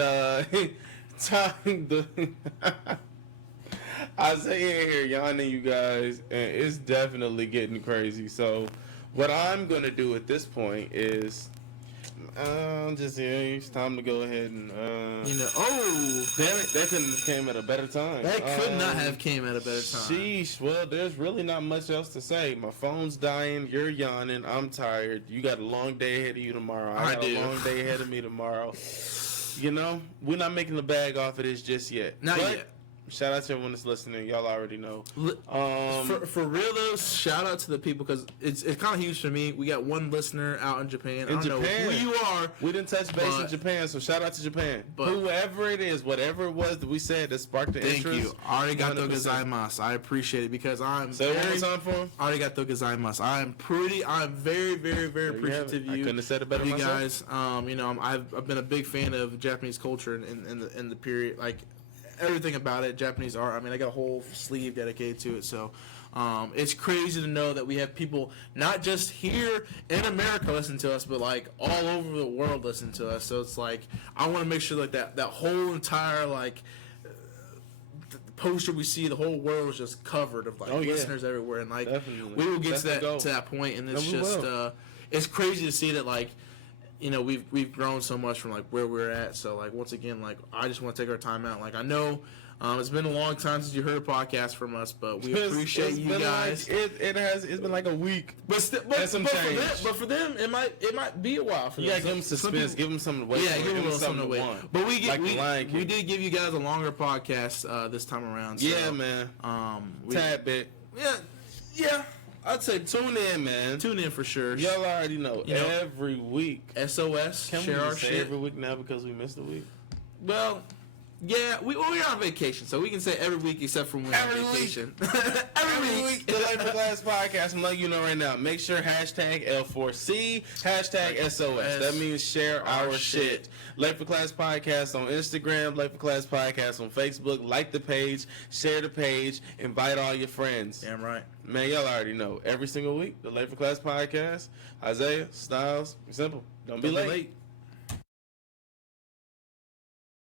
Isaiah here, y'all and you guys, and it's definitely getting crazy. So, what I'm gonna do at this point is, it's time to go ahead and damn it, that couldn't have came at a better time. That could not have came at a better time. Sheesh. Well, there's really not much else to say. My phone's dying. You're yawning. I'm tired. You got a long day ahead of you tomorrow. I got a long day ahead of me tomorrow. You know, we're not making the bag off of this just yet. Not yet. Shout out to everyone that's listening. Y'all already know. For real though, shout out to the people because it's kind of huge for me. We got one listener out in Japan. I don't know who you are. We didn't touch base in Japan, so shout out to Japan. But whoever it is, whatever it was that we said that sparked the interest. Thank you. Arigato gozaimasu. I appreciate it because I'm Arigato gozaimasu. I'm very, very, very appreciative of you. I couldn't have said it better you myself. Guys. You know, I've been a big fan of Japanese culture in the period, like everything about it, Japanese art. I mean, I got a whole sleeve dedicated to it. So it's crazy to know that we have people not just here in America listen to us, but like all over the world listen to us. So it's like I want to make sure like that whole entire like poster we see, the whole world is just covered of like listeners everywhere, and like we will get to that point, and it's it's crazy to see that like. You know, we've grown so much from like where we're at. So like once again, like I just want to take our time out. Like I know it's been a long time since you heard a podcast from us, but we appreciate you guys. Like, it's been like a week. But for them, it might be a while for them. Yeah, give them suspense, give them something to wait. Yeah, give them something to wait. But we did give you guys a longer podcast this time around. So, yeah, man. Tad bit. Yeah. I'd say tune in, man. Tune in for sure. Y'all already know. Every week. SOS. Can share we our say shit every week now because we missed a week? Well, yeah, we're on vacation, so we can say every week except for when we're on vacation. every week. The Life for Class podcast. I'm letting you know right now. Make sure hashtag L4C, hashtag SOS. That means share our shit. Life for Class podcast on Instagram, Life for Class podcast on Facebook. Like the page, share the page, invite all your friends. Damn right. Man, y'all already know. Every single week, the Life for Class podcast. Isaiah, Stiles, simple. Don't be late.